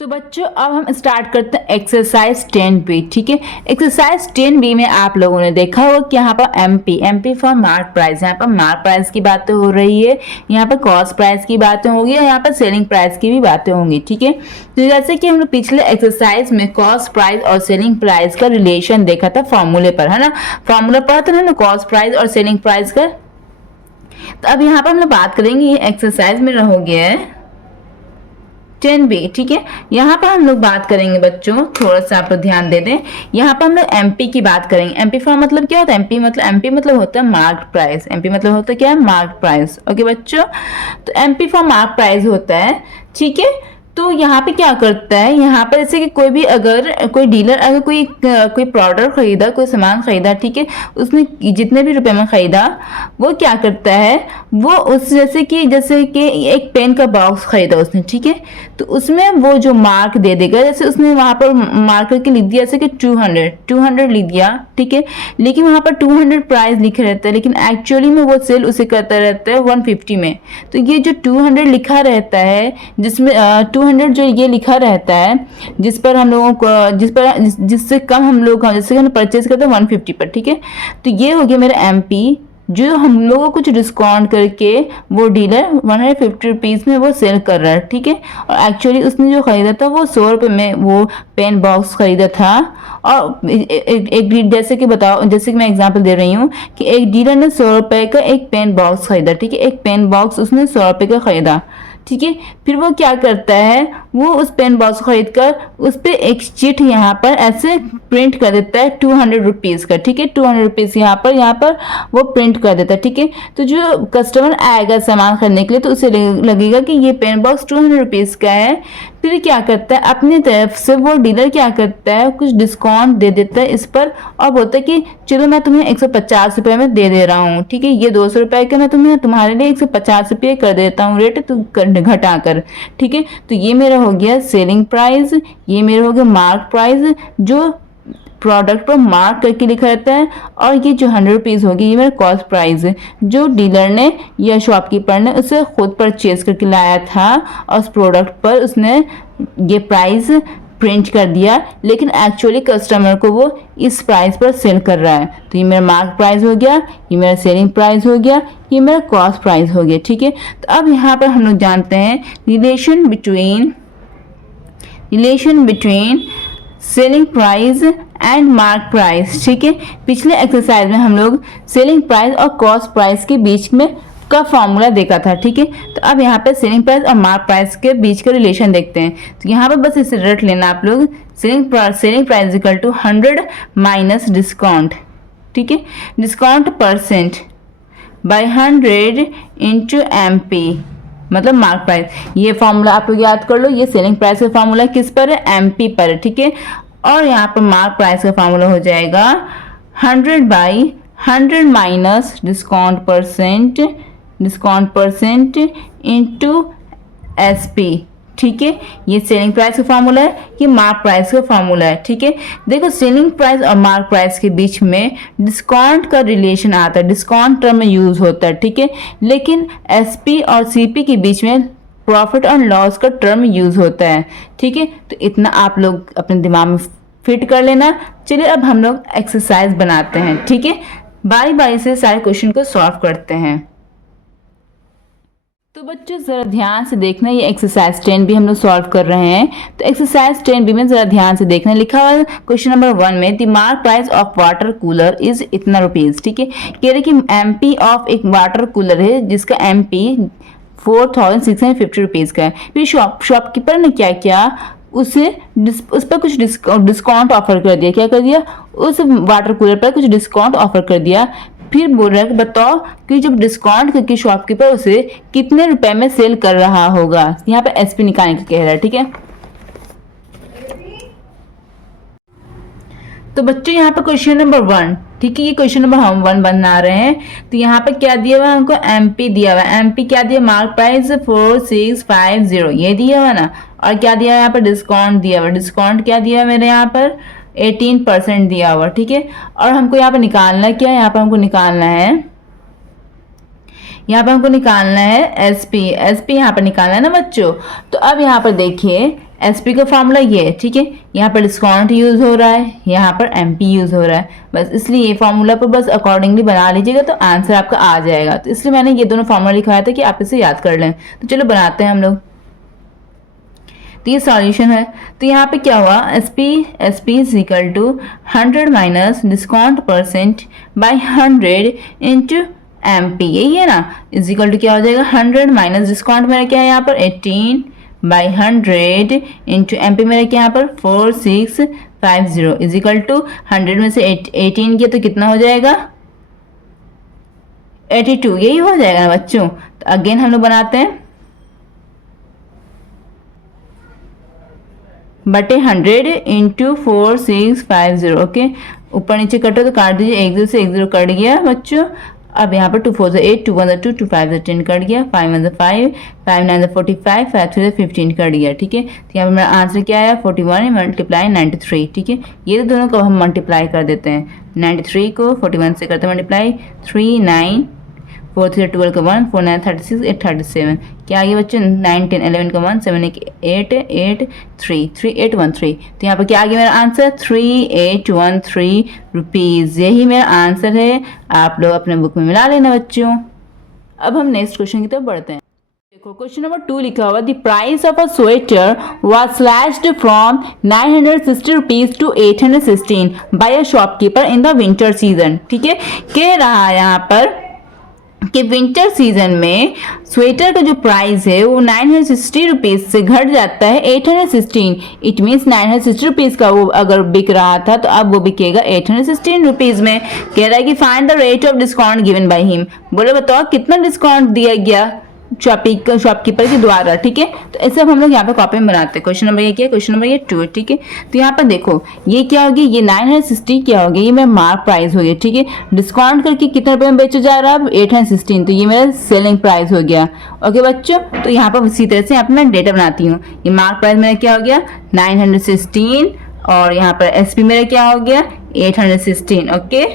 तो बच्चों अब हम स्टार्ट करते हैं एक्सरसाइज 10B। ठीक है, एक्सरसाइज 10B में आप लोगों ने देखा होगा कि यहाँ पर एमपी फॉर मार्क प्राइस, यहाँ पर मार्क प्राइस की बातें हो रही है, यहाँ पर कॉस्ट प्राइस की बातें होंगी और यहाँ पर सेलिंग प्राइस की भी बातें होंगी। ठीक है, तो जैसे कि हम लोग पिछले एक्सरसाइज में कॉस्ट प्राइस और सेलिंग प्राइस का रिलेशन देखा था फॉर्मूले पर, है ना, फॉर्मूला पढ़ा था ना कॉस्ट प्राइस और सेलिंग प्राइस का। तो अब यहाँ पर हम लोग बात करेंगे, ये एक्सरसाइज में हो गया है 10B। ठीक है, यहाँ पर हम लोग बात करेंगे बच्चों, थोड़ा सा आप लोग ध्यान दे दें। यहाँ पर हम लोग एमपी की बात करेंगे। एमपी फॉर मतलब क्या होता है? एमपी मतलब होता है मार्क प्राइस। एमपी मतलब होता है क्या है? Mark price. ओके बच्चों, तो एमपी फॉर मार्क प्राइस होता है। ठीक है, तो यहाँ पे क्या करता है, यहाँ पर जैसे कि कोई भी अगर कोई डीलर अगर कोई प्रोडक्ट खरीदा, कोई सामान खरीदा, ठीक है, उसने जितने भी रुपए में खरीदा, वो क्या करता है, वो उस जैसे कि एक पेन का बॉक्स खरीदा उसने, ठीक है, तो उसमें वो जो मार्क दे देगा, जैसे उसने वहां पर मार्क करके लिख दिया जैसे कि 200 लिख दिया, ठीक है, लेकिन वहां पर 200 प्राइस लिखा रहता है, लेकिन एक्चुअली में वो सेल उसे करता रहता है 150 में। तो ये जो 200 लिखा रहता है, जिसमें 200 जो ये लिखा रहता है, जिस पर हम लोगों को जिससे कम हम लोग जैसे हम परचेज करते हैं 150 पर, ठीक है, तो ये हो गया मेरा एमपी, जो हम लोगों को कुछ डिस्काउंट करके वो डीलर 150 रुपीज़ में वो सेल कर रहा है। ठीक है, और एक्चुअली उसने जो खरीदा था वो 100 रुपये में वो पेन बॉक्स खरीदा था। और एक जैसे कि मैं एग्जांपल दे रही हूँ कि एक डीलर ने 100 रुपये का एक पेन बॉक्स खरीदा, ठीक है, एक पेन बॉक्स उसने 100 रुपये का खरीदा, ठीक है, फिर वो क्या करता है, वो उस पेन बॉक्स खरीद कर उस पर एक चिट यहाँ पर ऐसे प्रिंट कर देता है 200 रुपीज़ का, ठीक है, 200 रुपीज़ यहाँ पर वो प्रिंट कर देता है। ठीक है, तो जो कस्टमर आएगा सामान खरीदने के लिए तो उसे लगेगा कि ये पेन बॉक्स 200 रुपीज़ का है। फिर क्या करता है, अपनी तरफ से वो डीलर क्या करता है, कुछ डिस्काउंट दे देता है इस पर और बोलता है कि चलो मैं तुम्हें 150 रुपये में दे रहा हूँ, ठीक है, ये 200 रुपये का मैं तुम्हारे लिए 150 रुपये कर देता हूँ रेट तो घटा कर। ठीक है, तो ये मेरा हो गया सेलिंग प्राइस, ये मेरा हो गया मार्क प्राइस, जो प्रोडक्ट पर मार्क करके लिखा रहता है, और ये जो 100 रुपीज़ होगी ये मेरा कॉस्ट प्राइस है, जो डीलर ने या शॉपकीपर ने उसे खुद परचेज करके लाया था और उस प्रोडक्ट पर उसने ये प्राइस प्रिंट कर दिया, लेकिन एक्चुअली कस्टमर को वो इस प्राइस पर सेल कर रहा है। तो ये मेरा मार्क प्राइस हो गया, ये मेरा सेलिंग प्राइस हो गया, ये मेरा कॉस्ट प्राइस हो गया। ठीक है, तो अब यहाँ पर हम लोग जानते हैं relation between selling price and mark price. ठीक है, पिछले एक्सरसाइज में हम लोग सेलिंग प्राइस और कॉस्ट प्राइस के बीच में का फॉर्मूला देखा था। ठीक है, तो अब यहाँ पे सेलिंग प्राइस और मार्क प्राइस के बीच का रिलेशन देखते हैं। तो यहाँ पर बस इसे रट लेना आप लोग, selling price equal to 100 minus discount, ठीक है, discount percent by 100 into MP मतलब मार्क प्राइस। ये फॉर्मूला आप लोग याद कर लो, ये सेलिंग प्राइस का फॉर्मूला किस पर है? एमपी पर। ठीक है, और यहाँ पर मार्क प्राइस का फॉर्मूला हो जाएगा 100 by 100 minus discount percent into SP. ठीक है, ये सेलिंग प्राइस का फॉर्मूला है, ये मार्क प्राइस का फॉर्मूला है। ठीक है, देखो सेलिंग प्राइस और मार्क प्राइस के बीच में डिस्काउंट का रिलेशन आता है, डिस्काउंट टर्म यूज होता है। ठीक है, लेकिन एसपी और सीपी के बीच में प्रॉफिट और लॉस का टर्म यूज होता है। ठीक है, तो इतना आप लोग अपने दिमाग में फिट कर लेना। चलिए अब हम लोग एक्सरसाइज बनाते हैं। ठीक है, बारी बारी से सारे क्वेश्चन को सॉल्व करते हैं। तो बच्चों जरा ध्यान से देखना, ये एक्सरसाइज 10B हम लोग सॉल्व कर रहे हैं। तो एक्सरसाइज 10B में जरा ध्यान से देखना, लिखा हुआ क्वेश्चन नंबर 1 में the mark price of water cooler is इतना रुपीज। ठीक है, कह रहे कि एमपी ऑफ एक वाटर कूलर है जिसका एमपी 4650 रुपीज का है। फिर शॉपकीपर ने क्या किया, उस पर कुछ डिस्काउंट ऑफर कर दिया। क्या कर दिया? उस वाटर कूलर पर कुछ डिस्काउंट ऑफर कर दिया। फिर बोल रहा है कि बताओ कि जब डिस्काउंट करके शॉपकीपर उसे कितने रुपए में सेल कर रहा होगा। यहाँ पे एसपी निकालने का कह रहा है। ठीक है, तो बच्चों यहाँ पे क्वेश्चन नंबर 1, ठीक है, ये क्वेश्चन नंबर हम 1 बना रहे हैं। तो यहाँ पे क्या दिया हुआ है हमको? एमपी दिया हुआ है। एमपी क्या दिया? मार्क प्राइस 4650 ये दिया हुआ ना, और क्या दिया है यहाँ पर? डिस्काउंट दिया हुआ। डिस्काउंट क्या दिया है मेरे यहाँ पर? 18% दिया हुआ। ठीक है, और हमको यहाँ पर निकालना क्या है? यहाँ पर हमको निकालना है एसपी। एसपी यहाँ पर निकालना है ना बच्चों। तो अब यहाँ पर देखिए एसपी का फॉर्मूला ये है, ठीक है। यहाँ पर डिस्काउंट यूज हो रहा है, यहाँ पर एमपी यूज हो रहा है, बस इसलिए ये फॉर्मूला पर बस अकॉर्डिंगली बना लीजिएगा तो आंसर आपका आ जाएगा। तो इसलिए मैंने ये दोनों फॉर्मूला लिखवाया था कि आप इसे याद कर लें। तो चलो बनाते हैं हम लोग। तो ये सॉल्यूशन है। तो यहाँ पे क्या हुआ, SP is equal to 100 minus discount percent by 100 into MP, यही है ना, इज इक्वल टू क्या हो जाएगा 100 माइनस डिस्काउंट मेरा क्या है यहाँ पर 18 बाई 100 इंटू एमपी मेरा क्या यहाँ पर 4650 इज इक्वल टू 100 में से 18 किया तो कितना हो जाएगा 82, यही हो जाएगा ना बच्चों। तो अगेन हम लोग बनाते हैं बटे 100 इंटू 4650, ओके। ऊपर नीचे कटो तो काट दीजिए, 1 0 से 1 0 कट गया बच्चों। अब यहाँ पर 2 4 8, 2 1 2, 2 5 10 कट गया, 5 1 5, 5 9 45, 5 3 15 कट गया, ठीक है। तो यहाँ पर मेरा आंसर क्या आया 41 मल्टीप्लाई 93, ठीक है। ये तो दोनों को हम मल्टीप्लाई कर देते हैं, 93 को 41 से करते हैं मल्टीप्लाई, 3 9 4 3 12 का 1, 4 9 36, 8 37, क्या आ गया बच्चों 9 10 11 का 1, 7 8 8 3 3813। तो यहाँ पर क्या आ गया मेरा आंसर 3813 रुपीज़, यही मेरा आंसर है। आप लोग अपने बुक में मिला लेना बच्चों। अब हम नेक्स्ट क्वेश्चन की तरफ बढ़ते हैं। देखो क्वेश्चन नंबर 2 लिखा हुआ, the price of a sweater was slashed from 960 rupees to 816 by a shopkeeper in the winter season, ठीक है। कह रहा है यहाँ पर कि विंटर सीजन में स्वेटर का जो प्राइस है वो 960 रुपीज से घट जाता है 816, इट मीन्स 960 रुपीज का वो अगर बिक रहा था तो अब वो बिकेगा 816 रुपीज में। कह रहा है कि find the rate of discount given by him, बोले बताओ कितना डिस्काउंट दिया गया शॉपकीपर के द्वारा, ठीक है। तो ऐसे अब हम लोग यहाँ पे कॉपी में बनाते हैं। क्वेश्चन नंबर ये क्या है, क्वेश्चन नंबर ये 2 है, ठीक है। तो यहाँ पर देखो ये क्या होगी, ये 960 क्या हो गया, ये मेरा मार्क प्राइस हो गया, ठीक है। डिस्काउंट करके कितने रुपए में बेचा जा रहा है अब 816, तो ये मेरा सेलिंग प्राइस हो गया, ओके बच्चों। तो यहाँ पर उसी तरह से यहाँ पर मैं डेटा बनाती हूँ। ये मार्क प्राइस मेरा क्या हो गया 916 और यहाँ पर एसपी मेरा क्या हो गया 816, ओके।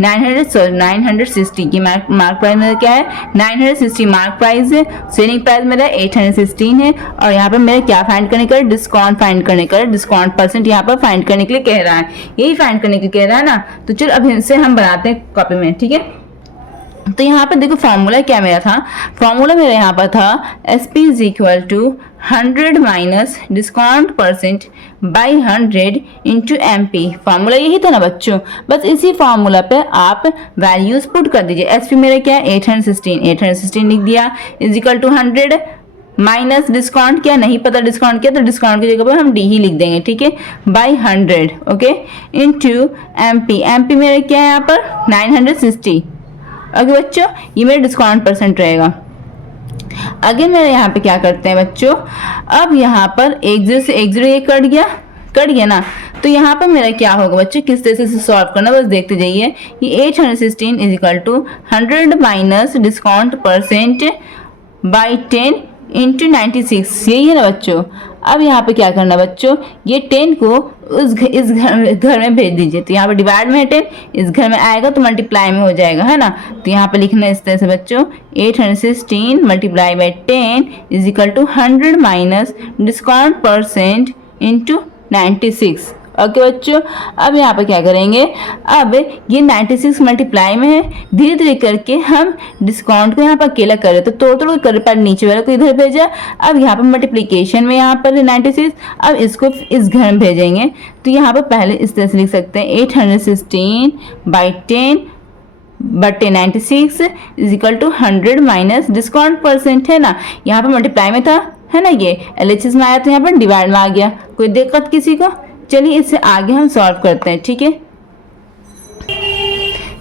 960 की मार्क प्राइस मेरा क्या है 960 मार्क प्राइस है, सेलिंग प्राइस मेरा 816 है। और यहाँ पर मेरा क्या फाइंड करने का, डिस्काउंट फाइंड करने का, डिस्काउंट परसेंट यहाँ पर फाइंड करने के लिए कह रहा है, यही फाइंड करने के लिए कह रहा है ना। तो चलो अब इनसे हम बनाते हैं कॉपी में, ठीक है। तो यहाँ पर देखो फॉर्मूला क्या मेरा था, फॉर्मूला मेरा यहाँ पर था SP is equal to 100 minus discount percent by 100 into MP, formula यही था ना बच्चों। बस इसी फॉर्मूला पे आप वैल्यूज पुट कर दीजिए। SP मेरा क्या है 816 लिख दिया, is equal to 100 minus discount क्या नहीं पता डिस्काउंट क्या, तो डिस्काउंट की जगह पर हम डी ही लिख देंगे, ठीक है, बाई 100, ओके, इंटू MP मेरा क्या है यहाँ पर 960, ओके बच्चों। ये मेरा डिस्काउंट परसेंट रहेगा। अगेन मेरे यहाँ पे क्या करते हैं बच्चों, अब यहाँ पर 1 0 से 1 0 ये कट गया ना। तो यहाँ पर मेरा क्या होगा बच्चों, किस तरह से सॉल्व करना बस देखते जाइए। ये 816 is equal to 100 minus discount percent by 10 into 96, यही है ना बच्चों। अब यहाँ पे क्या करना बच्चों, ये 10 को इस घर में भेज दीजिए। तो यहाँ पे डिवाइड में है 10, इस घर में आएगा तो मल्टीप्लाई में हो जाएगा, है ना। तो यहाँ पे लिखना है इस तरह से बच्चों 816 multiply by 10 is equal to 100 minus discount percent into 96, okay बच्चों। अब यहाँ पे क्या करेंगे, अब ये 96 मल्टीप्लाई में है, धीरे धीरे करके हम डिस्काउंट को यहाँ पर अकेला कर रहे तो तोड़ कर पर नीचे वाले को इधर भेजा। अब यहाँ पर मल्टीप्लिकेशन में यहाँ पर 96, अब इसको इस घर में भेजेंगे। तो यहाँ पर पहले इस तरह से लिख सकते हैं 816 बाई 10 बटे 96 is equal to 100 minus discount percent, है ना। यहाँ पर मल्टीप्लाई में था, है ना, ये LHS में आया तो यहाँ पर डिवाइड में आ गया, कोई दिक्कत किसी को। चलिए इससे आगे हम सॉल्व करते हैं, ठीक है।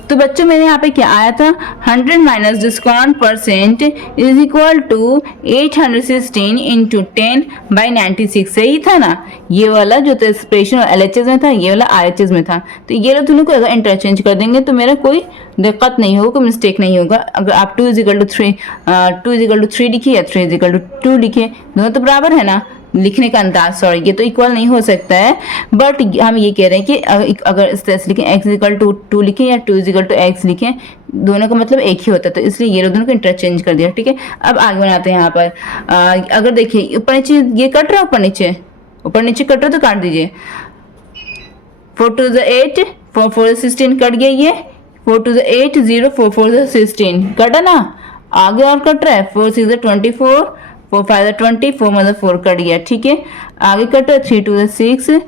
तो बच्चों मेरे यहाँ पे क्या आया था 100 minus discount percent is equal to 816 into 10 by 96, सही था ना। ये वाला जो था एक्सप्रेशन LHS में था, ये वाला RHS में था। तो ये लोग दोनों को अगर इंटरचेंज कर देंगे तो मेरा कोई दिक्कत नहीं होगा, कोई मिस्टेक नहीं होगा। अगर आप 2 = 3 लिखिए या 3 = 2 लिखिए, दोनों तो बराबर है ना। लिखने का अंदाज, सॉरी, ये तो इक्वल नहीं हो सकता है, बट हम ये कह रहे हैं कि अगर इस तरह से लिखें x = 2 लिखें या 2 = x लिखें, दोनों का मतलब एक ही होता है। तो इसलिए ये दोनों को इंटरचेंज कर दिया, ठीक है। अब आगे बनाते हैं यहाँ पर। अगर देखिए ऊपर नीचे ये कट रहा है, ऊपर नीचे ऊपर नीचे कट रहा तो काट दीजिए। 4 2 8, 4 4 16 कट गया ये। 4 2 8 0, 4 4 16 कटा ना। आगे और कट रहा है। 4 6 24, 4 5 20, 4 मतलब 4 कट गया। ठीक है, आगे कट रहा है। 3 2 6,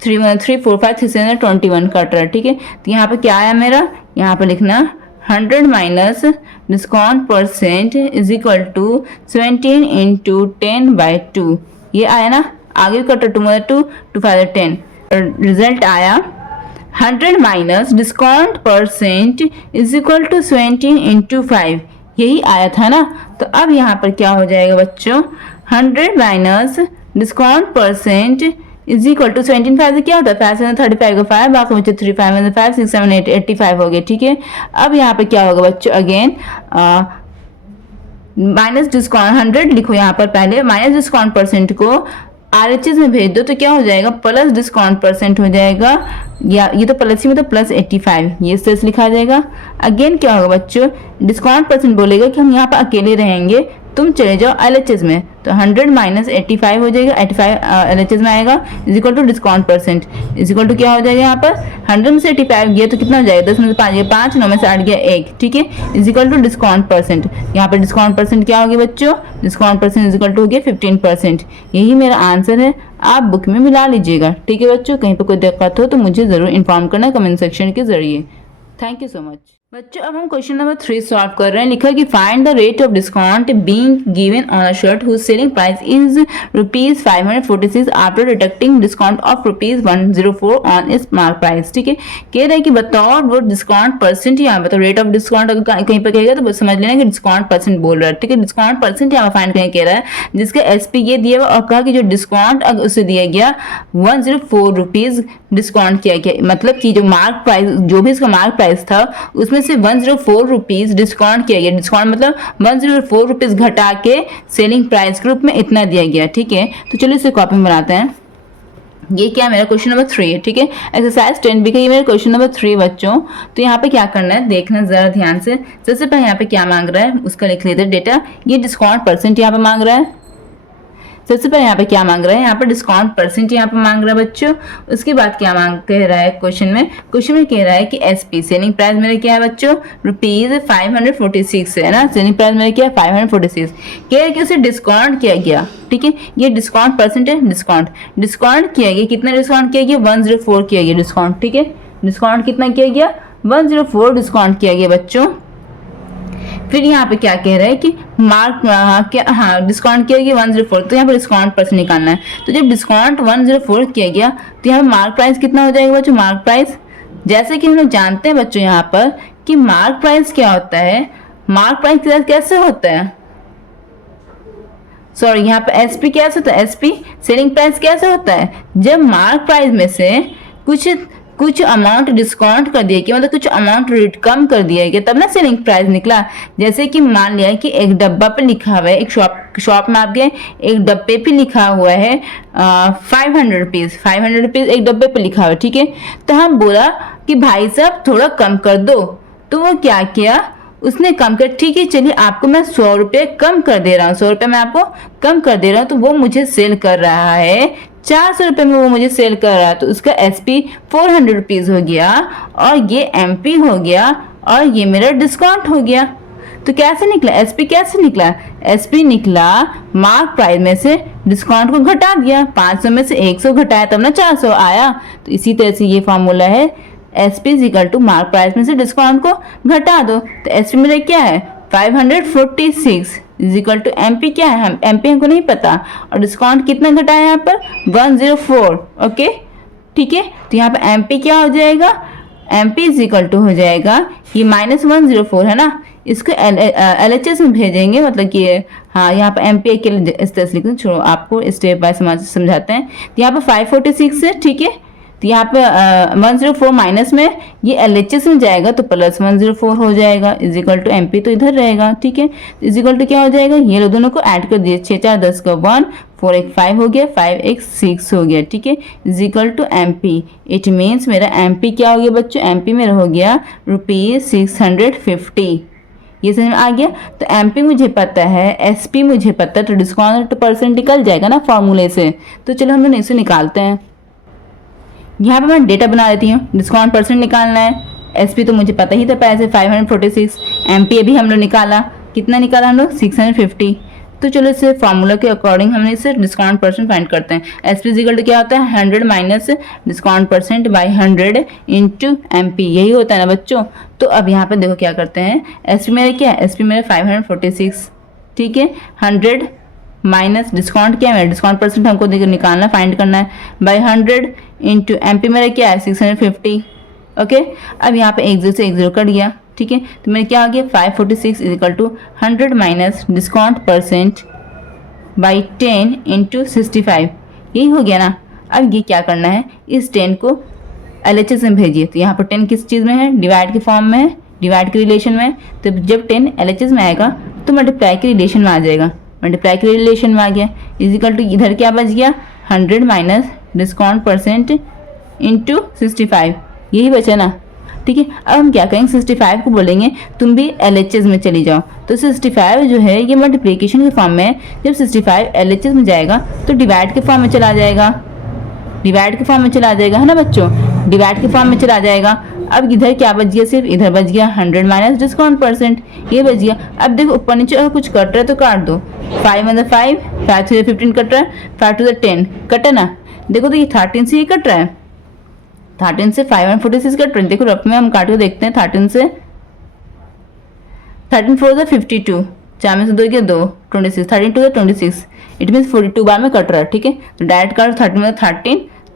3 3 4 5 6 21 कट रहा है। ठीक है, तो यहाँ पे क्या आया मेरा, यहाँ पे लिखना 100 minus discount percent is equal to 17 into 10/2। ये आया ना। आगे कट 2 मतलब 2, 2 5 10। रिजल्ट आया 100 minus discount percent is equal to 17 into 5। यही आया था ना। तो अब यहाँ पर क्या हो जाएगा बच्चों, 100 minus discount percent is equal to 17 5 से क्या होता है, 5 से 35 का 5, बाकी बच्चे 3 5 5 6 7 8 85 हो गए। ठीक है, अब यहाँ पे क्या होगा बच्चों, अगेन माइनस डिस्काउंट 100 लिखो यहाँ पर, पहले माइनस डिस्काउंट परसेंट को RHS में भेज दो तो क्या हो जाएगा, प्लस डिस्काउंट परसेंट हो जाएगा। या ये तो प्लस ही में तो प्लस 85 ये सेस लिखा जाएगा। अगेन क्या होगा बच्चों, डिस्काउंट परसेंट बोलेगा कि हम यहाँ पर अकेले रहेंगे, तुम चले जाओ LHS में, तो 100 माइनस 85 हो जाएगा। 85 LHS में आएगा is equal to discount percent is equal to क्या हो जाएगा, यहाँ पर 100 में से 85 गया तो कितना हो जाएगा, 10 में से 5 गया 5, 9 में से 8 गया 1। ठीक है, is equal to discount percent. यहाँ पर डिस्काउंट परसेंट क्या होगी बच्चों, discount percent is equal to हो गया 15%। यही मेरा आंसर है, आप बुक में मिला लीजिएगा। ठीक है बच्चों, कहीं पर कोई दिक्कत हो तो मुझे जरूर इन्फॉर्म करना कमेंट सेक्शन के जरिए। थैंक यू सो मच बच्चों। अब हम क्वेश्चन नंबर 3 सॉल्व कर रहे हैं। लिखा कि find the rate of discount being given on a shirt whose selling price is ₹546 after deducting discount of ₹104 on its mark price. ठीक है, कह रहा है कि बताओ वो डिस्काउंट परसेंट, यहाँ बताओ रेट ऑफ डिस्काउंट अगर कहीं पर कहेगा तो समझ लेना कि डिस्काउंट परसेंट बोल रहा है। ठीक है, डिस्काउंट परसेंट यहाँ फाइंड करने कह रहा है, जिसका SP ये दिया हुआ और कहा कि जो डिस्काउंट अगर उसे दिया गया ₹104 डिस्काउंट किया गया, मतलब कि जो मार्क प्राइस, जो भी इसका मार्क प्राइस था उसमें से ₹104 डिस्काउंट किया गया। डिस्काउंट मतलब ₹104 घटा के सेलिंग प्राइस के रूप में इतना दिया गया। ठीक है, तो चलिए इसे कॉपी में बनाते हैं। ये क्या मेरा क्वेश्चन नंबर 3 है। ठीक है, एक्सरसाइज 10 भी का ये मेरा क्वेश्चन नंबर 3 बच्चों। तो यहाँ पे क्या करना है देखना जरा ध्यान से। सबसे पहले यहाँ पे क्या मांग रहा है उसका लिख लेते हैं डेटा। ये डिस्काउंट परसेंट यहाँ पे मांग रहा है। सबसे पहले यहाँ पे क्या मांग रहा है, यहाँ पे डिस्काउंट परसेंट यहाँ पे मांग रहा है बच्चों। उसके बाद क्या मांग कह रहा है क्वेश्चन में कह रहा है कि SP सेलिंग प्राइस मेरे क्या है बच्चों, ₹546 है ना। सेलिंग प्राइस मेरे क्या है 546। कह रहा है कि उसे डिस्काउंट किया गया। ठीक है, ये डिस्काउंट परसेंट है। डिस्काउंट किया गया, कितना डिस्काउंट किया गया, 104 किया गया डिस्काउंट। ठीक है, डिस्काउंट कितना किया गया, 104 डिस्काउंट किया गया बच्चों। फिर यहाँ पे क्या कह रहा है कि मार्क डिस्काउंट किया गया 104, तो यहाँ पर डिस्काउंट परसेंट निकालना है। तो जब डिस्काउंट 104 किया गया तो यहाँ पर मार्क प्राइस कितना हो जाएगा बच्चों, मार्क प्राइस जैसे कि हम लोग जानते हैं बच्चों यहाँ पर कि मार्क प्राइस क्या होता है, मार्क प्राइस कैसे होता है, सॉरी यहाँ पे SP कैसे होता है, SP सेलिंग प्राइस कैसे होता है, जब मार्क प्राइस में से कुछ अमाउंट डिस्काउंट कर दिया गया, मतलब कुछ अमाउंट रेट कम कर दिया गया, तब ना सेलिंग प्राइस निकला। जैसे कि मान लिया कि एक डब्बा पे लिखा हुआ है, एक शॉप में आप गए, एक डब्बे पे लिखा हुआ है ₹500 एक डब्बे पे लिखा हुआ है। ठीक है, तो हम बोला कि भाई साहब थोड़ा कम कर दो, तो वो क्या किया, उसने कम कर, ठीक है चलिए आपको मैं ₹100 कम कर दे रहा हूँ, ₹100 मैं आपको कम कर दे रहा हूँ। तो वो मुझे सेल कर रहा है ₹400 में, वो मुझे सेल कर रहा है, तो उसका SP ₹400 हो गया और ये MP हो गया और ये मेरा डिस्काउंट हो गया। तो कैसे निकला SP, कैसे निकला SP निकला मार्क प्राइस में से डिस्काउंट को घटा दिया, 500 में से 100 घटाया तब ना 400 आया। तो इसी तरह से ये फॉर्मूला है, SP is equal to mark price में से डिस्काउंट को घटा दो। तो SP मेरा क्या है 546 इज इक्वल टू MP क्या है, हम MP हमको नहीं पता, और डिस्काउंट कितना घटाया यहाँ पर 104। ओके ठीक है, तो यहाँ पर MP क्या हो जाएगा, MP इज इक्वल टू हो जाएगा ये -104 है ना, इसको LHS में भेजेंगे, मतलब कि हाँ यहाँ पर MP के लिए इस तरह से लिखते हैं, छोड़ो आपको स्टेप बाय समझाते हैं। तो यहाँ पर 546 है, ठीक है, तो यहाँ पे 104 माइनस में ये LHS में जाएगा तो प्लस 104 हो जाएगा, इज इक्वल टू MP तो इधर रहेगा। ठीक है, इज इक्वल टू क्या हो जाएगा, ये लोग दोनों को ऐड कर दिए, 6 4 10 का 1, 4 1 5 हो गया, 5 1 6 हो गया। ठीक है, is equal to MP। It means मेरा MP क्या हो गया बच्चों, MP मेरा हो गया ₹650। ये समझ में आ गया। तो एमपी मुझे पता है, एसपी मुझे पता है, तो डिस्काउंट परसेंट निकल जाएगा ना फॉर्मूले से। तो चलो हम लोग इसे निकालते हैं। यहाँ पे मैं डेटा बना देती हूँ, डिस्काउंट परसेंट निकालना है। एसपी तो मुझे पता ही था पैसे 546, एमपी अभी हम लोग निकाला, कितना निकाला हम लोग 650। तो चलो इसे फॉर्मूला के अकॉर्डिंग हमने इसे डिस्काउंट परसेंट फाइंड करते हैं। एसपी इक्वल टू क्या होता है 100 minus discount percent by 100 into MP, यही होता है ना बच्चों। तो अब यहाँ पे देखो क्या करते हैं, एसपी मेरे क्या है, एसपी मेरे 546, ठीक है, 100 माइनस डिस्काउंट क्या है, डिस्काउंट परसेंट हमको निकालना फाइंड करना है, बाई 100 इंटू एमपी मेरा क्या है 650। ओके, अब यहाँ पे 10 से 10 कट गया, ठीक है। तो मेरे क्या आ गया 546 equal to 100 minus discount percent by 10 into 65, यही हो गया ना। अब ये क्या करना है, इस 10 को LHS में भेजिए। तो यहाँ पर 10 किस चीज़ में है, डिवाइड के फॉर्म में है, डिवाइड के रिलेशन में है। तो जब 10 LHS में आएगा तो मल्टीप्लाई के रिलेशन में आ जाएगा, मल्टीप्लाई के रिलेशन में आ गया। इजिकल टू इधर क्या बच गया 100 माइनस डिस्काउंट परसेंट इंटू 65, यही बचा ना, ठीक है। अब हम क्या करेंगे 65 को बोलेंगे तुम भी LHS में चली जाओ। तो 65 जो है ये मल्टीप्लिकेशन के फॉर्म में है, जब 65 LHS में जाएगा तो डिवाइड के फॉर्म में चला जाएगा, डिवाइड के फॉर्म में चला जाएगा, है ना बच्चों, डिवाइड के फॉर्म में चला जाएगा। अब इधर क्या बच गया, सिर्फ इधर बच गया 100 माइनस डिस्काउंट परसेंट, ये बच गया। अब देखो ऊपर नीचे अगर कुछ कट रहा है तो काट दो, 5 मतलब 5, 5 to 15 कट रहा है, 5 to 10 कटा ना। देखो तो ये 13 से ही कट रहा है, 13 से 546 कट रहा है। देखो रफ में हम काट के देखते हैं, 13 से 13 4 से 52, 4 में से 2 गया 2, 26, 13 2 26, इट मीन 42 बार में कट रहा है, ठीक है। तो डायरेक्ट काट 13 में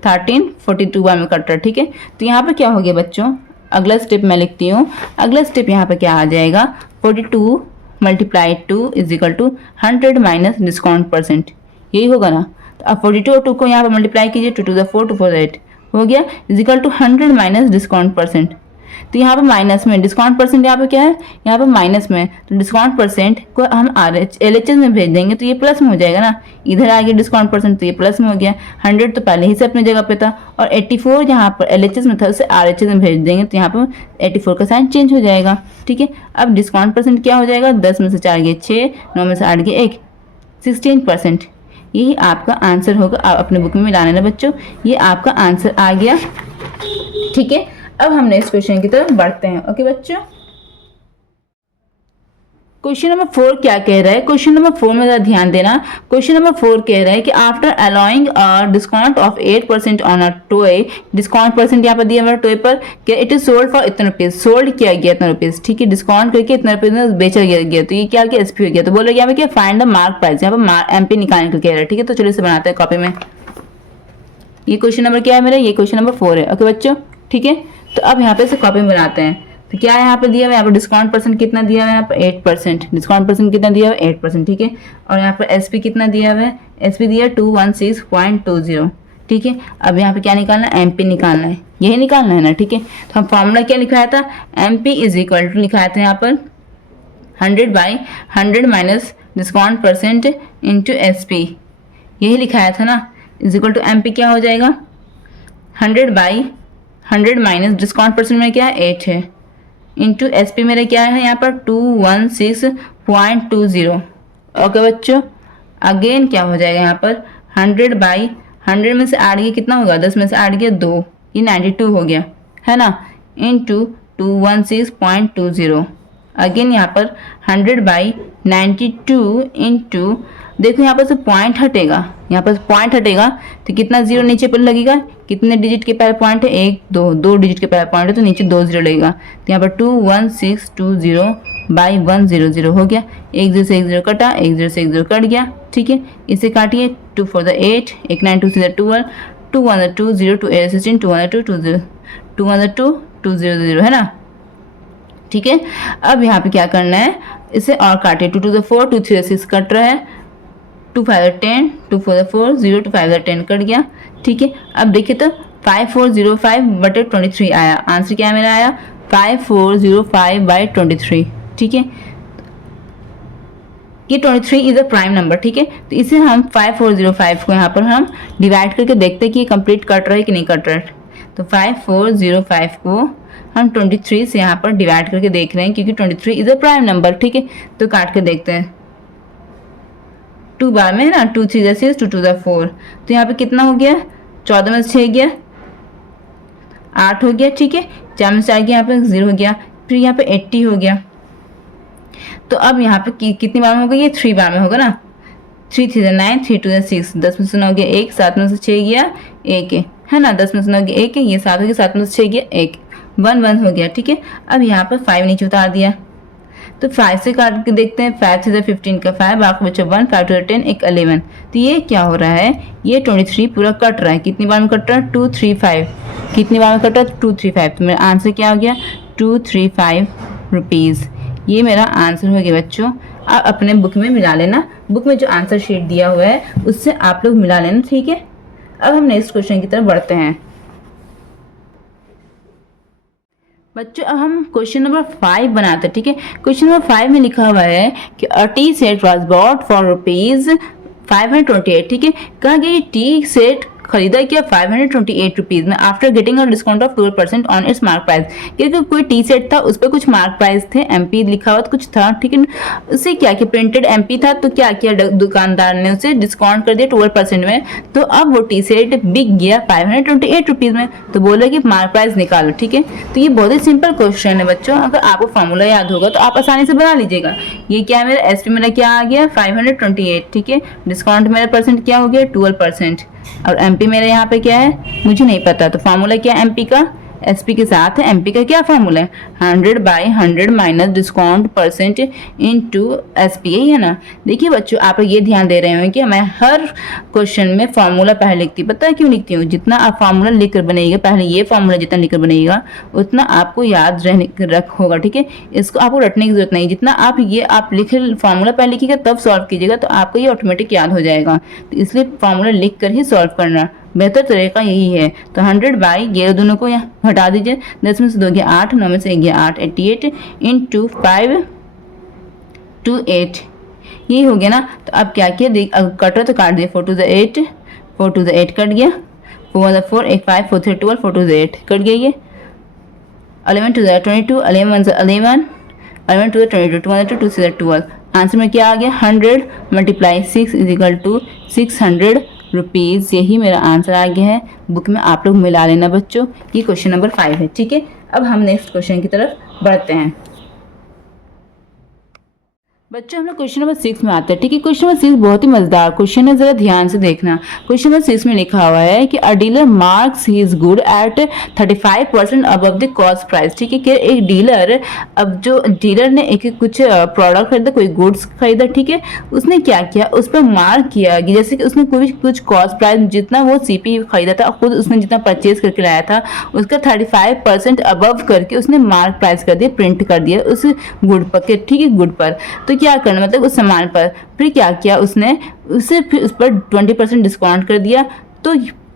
13 42 बार में कट रहा है, ठीक है। तो यहाँ पर क्या हो गया बच्चों, अगला स्टेप मैं लिखती हूँ। अगला स्टेप यहाँ पे क्या आ जाएगा 42 multiply 2 is equal to 100 minus discount percent, यही होगा ना। तो अब 42 और 2 को यहाँ पे मल्टीप्लाई कीजिए, 2 to the 4 2 4 8 हो गया, is equal to 100 minus discount percent. तो यहाँ पे माइनस में डिस्काउंट परसेंट, यहाँ पे क्या है, यहाँ पे माइनस में, तो डिस्काउंट परसेंट को हम LHS में भेज देंगे तो ये प्लस में हो जाएगा ना। इधर आ गया डिस्काउंट परसेंट तो ये प्लस में हो गया, 100 तो पहले ही से अपनी जगह पे था, और 84 यहाँ पर LHS में था उसे RHS में भेज देंगे तो यहाँ पर 84 का साइन चेंज हो जाएगा, ठीक है। अब डिस्काउंट परसेंट क्या हो जाएगा, 10 में से 4 गए 6, 9 में से 8 गए 1, 16%। यही आपका आंसर होगा, आप अपने बुक में मिलाने ना बच्चों, ये आपका आंसर आ गया, ठीक है। अब हम नेक्स्ट क्वेश्चन की तरफ बढ़ते हैं। ओके बच्चों, क्वेश्चन नंबर 4 क्या कह रहा है, क्वेश्चन नंबर 4 में जरा ध्यान देना। क्वेश्चन नंबर 4 कह रहा है कि after allowing a discount of 8% on a toy, discount percent यहाँ पर दिया हुआ टॉय पर, क्या इट इज सोल्ड फॉर इतने रुपीज, सोल्ड किया गया इतने रुपीज, ठीक है, डिस्काउंट करके इतने रुपीज में बेचा गया। तो ये क्या गया एसपी हो गया। तो बोल रहे यहाँ पे क्या फाइंड द मार्क प्राइस, यहाँ पर एमपी निकालने को कह रहा है, ठीक है। तो चलो इसे बनाते हैं कॉपी में। ये क्वेश्चन नंबर क्या है मेरा, ये क्वेश्चन नंबर 4 है। ओके बच्चों, ठीक है। तो अब यहाँ पे इसे कॉपी में बनाते हैं। तो क्या है यहाँ पे दिया हुआ है, यहाँ पर डिस्काउंट परसेंट कितना दिया हुआ है, यहाँ पर 8%, डिस्काउंट परसेंट कितना दिया हुआ है 8%, ठीक है। और यहाँ पर एसपी कितना दिया हुआ है, एसपी दिया 216.20, ठीक है। अब यहाँ पे क्या निकालना है, एमपी निकालना है, यही निकालना है ना, ठीक है। तो हम फॉर्मूला क्या लिखाया था, एमपी इज इक्वल टू लिखाया था यहाँ पर 100/100 minus discount percent into SP, यही लिखाया था ना। इज इक्वल टू एमपी क्या हो जाएगा 100/100 माइनस डिस्काउंट परसेंट में क्या है 8 है, इंटू एसपी मेरा क्या है यहाँ पर 216.20। ओके बच्चों, अगेन क्या हो जाएगा यहाँ पर 100/100 में से 8 गया कितना होगा, 10 में से 8 गया 2, ये 92 हो गया, है ना, इंटू 216.20। अगेन यहाँ पर 100/92 इंटू, देखो यहाँ पर से पॉइंट हटेगा, यहाँ पर पॉइंट हटेगा तो कितना जीरो नीचे पर लगेगा, कितने डिजिट के पहले पॉइंट है 1 2, 2 डिजिट के पहले पॉइंट है तो नीचे 2 जीरो लगेगा। तो यहाँ पर 21620/100 हो गया, 1 0 से 1 0 कटा, 1 0 से 1 0 कट गया, ठीक है। इसे काटिए, 2 4 8, 1 9 2 6 12, 2 1 2 0 2 8 16, 2 1 2 2 0 2 1 2 2 0 0, है ना, ठीक है। अब यहाँ पे क्या करना है, इसे और काटिए, 2 2 4 2 3 6 कट रहा है, 2 5 10, 2 4 4 0, 2 5 10 कट गया, ठीक है। अब देखिए तो 5405/23 आया, आंसर क्या मेरा आया 5405/23, ठीक है। ये 23 इज अ प्राइम नंबर, ठीक है। तो इसे हम 5405 को यहाँ पर हम डिवाइड करके देखते हैं कि ये कंप्लीट कट रहा है कि नहीं कट रहा है। तो 5405 को हम 23 से यहाँ पर डिवाइड करके देख रहे हैं, क्योंकि 23 इज अ प्राइम नंबर, ठीक है। तो काट के देखते हैं, 2 बार में है ना, 2 3 6, 2 2 4, तो यहाँ पे कितना हो गया, 14 में से 6 गया 8 हो गया, ठीक है। 4 में से 4 गया, यहाँ पे 0 हो गया, फिर यहाँ पे 80 हो गया। तो अब यहाँ पे कितनी बार में होगा, ये 3 बार में होगा ना, 3 3 9, 3 2 6, 10 में से 9 गया 1, 7 में से 6 गया 1 है ना, 10 में से 9 गया 1, ये 7 हो गया, 7 में से 6 गया 1, 1 1 हो गया, ठीक है। अब यहाँ पर 5 नीचे उतार दिया, तो 5 से काट के देखते हैं, 5 से 15 का 5, बाकी बचा 1, 5 to 10, एक 11, तो ये क्या हो रहा है, ये 23 पूरा कट रहा है, कितनी बार में कट रहा है, 235, कितनी बार में कट रहा है, 235, तो मेरा आंसर क्या हो गया, 235 रुपीज़, ये मेरा आंसर हो गया बच्चों। आप अपने बुक में मिला लेना, बुक में जो आंसर शीट दिया हुआ है उससे आप लोग मिला लेना, ठीक है। अब हम नेक्स्ट क्वेश्चन की तरफ बढ़ते हैं बच्चों। अब हम क्वेश्चन नंबर 5 बनाते हैं, ठीक है। क्वेश्चन नंबर 5 में लिखा हुआ है कि a tea set was bought for ₹528, ठीक है। कहा गया ये टी सेट खरीदा क्या 528 रुपीज़ में after getting a discount of 12% on its mark price, क्योंकि कोई टी सेट था उस पर कुछ मार्क प्राइस थे, एमपी लिखा हुआ कुछ था, ठीक है। उससे क्या किया, प्रिंटेड एमपी था, तो क्या किया दुकानदार ने उसे डिस्काउंट कर दिया 12% में, तो अब वो टी सेट बिक गया 528 रुपीज़ में, तो बोला कि मार्क प्राइस निकालो, ठीक है। तो ये बहुत ही सिंपल क्वेश्चन है बच्चों, अगर आपको फॉर्मूला याद होगा तो आप आसानी से बना लीजिएगा। ये क्या है, मेरा एसपी मेरा क्या आ गया 528, ठीक है। डिस्काउंट मेरा परसेंट क्या हो गया 12%, और एमपी मेरे यहाँ पे क्या है मुझे नहीं पता, तो फार्मूला क्या है एमपी का, एसपी के साथ है एमपी का क्या फार्मूला है, 100/100 minus discount percent into SP, है ना। देखिए बच्चों, आप ये ध्यान दे रहे होंगे कि मैं हर क्वेश्चन में फार्मूला पहले लिखती हूँ, पता है क्यों लिखती हूँ, जितना आप फार्मूला लिख कर बनाइएगा, पहले ये फार्मूला जितना लिख कर बनाइएगा उतना आपको याद रख होगा, ठीक है। इसको आपको रटने की जरूरत नहीं, जितना आप लिख फार्मूला पहले लिखिएगा तब सॉल्व कीजिएगा, तो आपको ये ऑटोमेटिक याद हो जाएगा, तो इसलिए फार्मूला लिख कर ही सॉल्व करना बेहतर तरीका यही है। तो 100 ये दोनों को यहाँ हटा दीजिए, 10 में से 2 गया 8, 9 में से 1 गया 8, 88 इंटू 5 to 8, यही हो गया ना। तो अब क्या किया, कट रहा तो काट दिया, 4 to 8, 4 to 8 कट गया, 4 1 4, 1 5, 4 3 12, 4 to 8 कट गया, ये 11 to 22, 11 1 11, 11 to 22, 2 1 2 6 12, आंसर में क्या आ गया 100 × 6 = 600 रुपीज़, यही मेरा आंसर आ गया है। बुक में आप लोग मिला लेना बच्चों, ये क्वेश्चन नंबर 5 है, ठीक है। अब हम नेक्स्ट क्वेश्चन की तरफ बढ़ते हैं बच्चों। हम लोग क्वेश्चन नंबर 6 में आते हैं, ठीक है। क्वेश्चन नंबर 6 बहुत ही मजेदार क्वेश्चन है, जरा ध्यान से देखना। क्वेश्चन नंबर 6 में लिखा हुआ है कि अ dealer marks his good at 35% above the cost price, ठीक है। कि एक डीलर, अब जो डीलर ने एक कुछ प्रोडक्ट खरीदा, कोई गुड्स खरीदा, ठीक है, उसने क्या किया, उस पर मार्क किया, जैसे कि उसने कोई कुछ कॉस्ट प्राइस जितना वो सीपी खरीदा था, खुद उसने जितना परचेज करके लाया था उसका 35% अबव करके उसने मार्क प्राइस कर दिया, प्रिंट कर दिया उस गुड पर, ठीक है, गुड पर। तो क्या करना, मतलब उस सामान पर फिर क्या किया उसने, उसे फिर उस पर 20% डिस्काउंट कर दिया, तो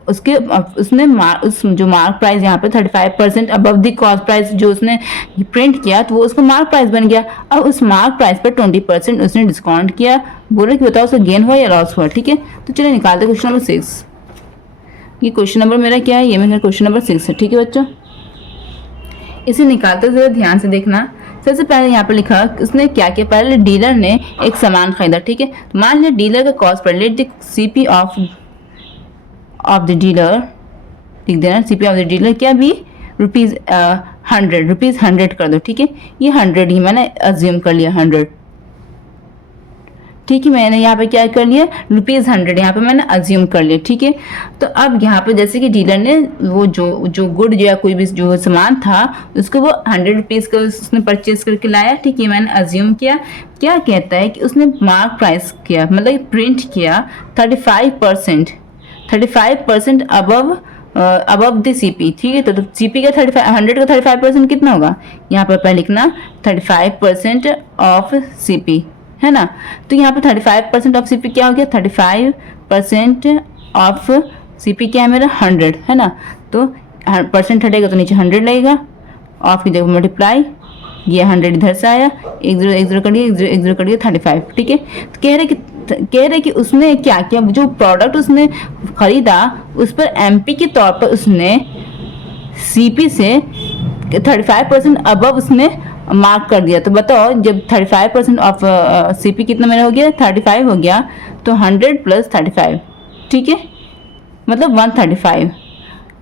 उसने जो मार्क प्राइस यहाँ पे 35% अबव द कॉस्ट प्राइस जो उसने प्रिंट किया, तो वो उसका मार्क प्राइस बन गया। अब उस मार्क प्राइस पर 20% उसने डिस्काउंट किया, बोले कि बताओ उसका गेन हुआ या लॉस हुआ, ठीक है। तो चलिए निकालते क्वेश्चन नंबर 6। ये क्वेश्चन नंबर मेरा क्या है, ये मेरा क्वेश्चन नंबर 6 है, ठीक है बच्चों। इसे निकालते जरा ध्यान से देखना। सबसे पहले यहाँ पर लिखा उसने क्या किया, पहले डीलर ने एक सामान खरीदा, ठीक है। मान लिया डीलर का cost per, let the CP of the dealer, लिख देना सीपी ऑफ द डीलर क्या भी ₹100 कर दो, ठीक है। ये 100 ही मैंने अज्यूम कर लिया, 100, ठीक है। मैंने यहाँ पे क्या कर लिया, ₹100 यहाँ पे मैंने अज्यूम कर लिया, ठीक है। तो अब यहाँ पे जैसे कि डीलर ने वो जो गुड या कोई भी जो सामान था उसको वो 100 रुपीज़ का उसने परचेज करके लाया, ठीक है। मैंने अज्यूम किया, क्या कहता है कि उसने मार्क प्राइस किया, मतलब प्रिंट किया 35% अबव द सीपी, ठीक है। तो सीपी का 100 का 35% कितना होगा, यहाँ पर पहले लिखना 35% ऑफ सीपी, है ना। तो यहाँ पे 35% ऑफ सीपी क्या हो गया, 35% ऑफ सीपी क्या है मेरा 100, है ना। तो परसेंट हटेगा तो नीचे 100 लगेगा, ऑफ की जगह मल्टीप्लाई, ये 100 इधर से आया, 1 0 कट गया, 1 0 कट गया, 35, ठीक है। तो कह रहे कि उसने क्या किया, जो प्रोडक्ट उसने खरीदा उस पर एमपी के तौर पर उसने सीपी से 35% अबव उसने मार्क कर दिया। तो बताओ जब 35% ऑफ सीपी कितना मेरा हो गया, 35 हो गया, तो 100 + 35, ठीक है, मतलब 135।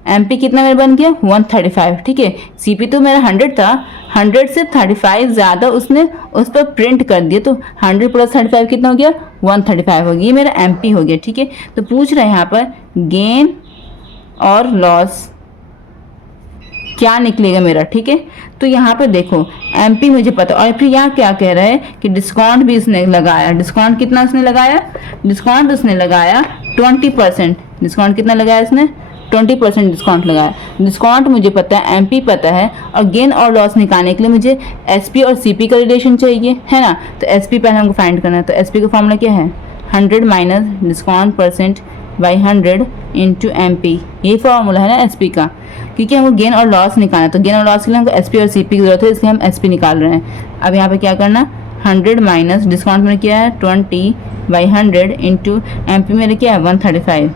एमपी कितना मेरा बन गया, 135, ठीक है। सीपी तो मेरा 100 था, 100 से 35 ज़्यादा उसने उस पर प्रिंट कर दिया, तो 100 + 35 कितना हो गया, 135 हो गया। ये मेरा एमपी हो गया, ठीक है। तो पूछ रहे हैं यहाँ पर गेन और लॉस क्या निकलेगा मेरा, ठीक है। तो यहाँ पे देखो एमपी मुझे पता, और फिर यहाँ क्या कह रहा है कि डिस्काउंट भी उसने लगाया। डिस्काउंट कितना उसने लगाया, डिस्काउंट उसने लगाया 20%। डिस्काउंट कितना लगाया उसने, 20% डिस्काउंट लगाया। डिस्काउंट मुझे पता है, एमपी पता है, और गेन और लॉस निकालने के लिए मुझे एसपी और सीपी का रिलेशन चाहिए, है ना। तो एसपी पहले हमको फाइंड करना है। तो एसपी का फॉर्मूला क्या है, 100 - discount percent by 100 into MP. ये फॉर्मूला है ना एसपी का, क्योंकि हमको गेन और लॉस निकालना है। तो गेन और लॉस के लिए हमको एसपी और सीपी की जरूरत है, इसलिए हम एसपी निकाल रहे हैं। अब यहाँ पे क्या करना, 100 - डिस्काउंट में क्या है 20/100 इंटू एमपी मेरे क्या है 135,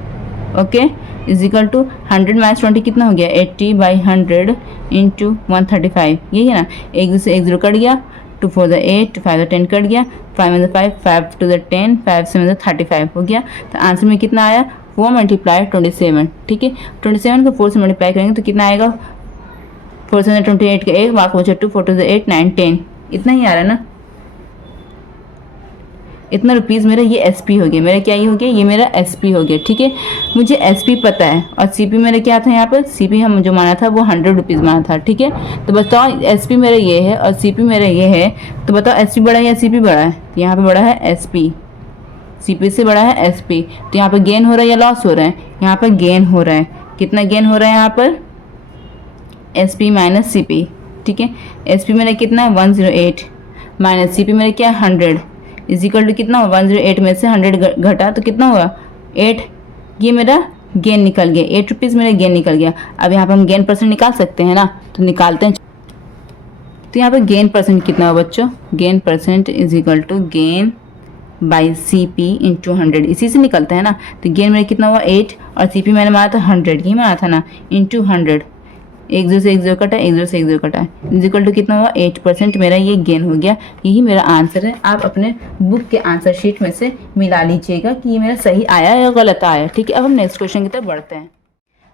ओके, इज इक्वल टू 100 - 20 कितना हो गया 80/100 इंटू 135। यही है ना, एक से एक 0 कट गया, 2 4 = 8, 2 5 = 10 कट गया, 5 1 5, 5 2 = 10, 5 7 = 35 हो गया। तो आंसर में कितना आया, 4 × 27, ठीक है। 27 को 4 से मल्टीप्लाई करेंगे तो कितना आएगा, 4 7 28 का 1, वाक बचा 2, 4 2 = 8, 9 10, इतना ही आ रहा है ना। इतना रुपीज़ मेरा ये एसपी हो गया, मेरा क्या ये हो गया, ये मेरा एसपी हो गया, ठीक है। मुझे एसपी पता है, और सीपी मेरा क्या था, यहाँ पर सीपी हम जो माना था वो 100 रुपीज़ माना था, ठीक है। तो बताओ एसपी मेरा ये है और सीपी मेरा ये है, तो बताओ एसपी बड़ा है या सीपी बड़ा है। यहाँ पे बड़ा है एसपी, सीपी से बड़ा है एसपी। तो यहाँ पर गेन हो रहा है या लॉस हो रहा है, यहाँ पर गेन हो रहा है। कितना गेन हो रहा है यहाँ पर, एसपी माइनस सीपी, ठीक है। एसपी मेरा कितना है 108, माइनस सीपी मेरा क्या है 100, इज इक्वल टू कितना हुआ, 108 में से 100 घटा तो कितना हुआ 8। ये मेरा गेन निकल गया, 8 रुपीज़ मेरा गेन निकल गया। अब यहाँ पर हम गेन परसेंट निकाल सकते हैं ना, तो निकालते हैं। तो यहाँ पर गेन परसेंट कितना हुआ बच्चों, gain percent is equal to gain by C P into 100, इसी से निकलता है ना। तो गेन मेरा कितना हुआ 8, और सी पी मैंने मारा था 100, ये मारा था ना, इंटू 100, 1 0 से 1 0 कटा, 1 0 से 1 0 कटा, इज इक्वल टू कितना हुआ 8% मेरा ये गेन हो गया। यही मेरा आंसर है। आप अपने बुक के आंसर शीट में से मिला लीजिएगा कि ये मेरा सही आया या गलत आया, ठीक है। अब हम नेक्स्ट क्वेश्चन की तरफ बढ़ते हैं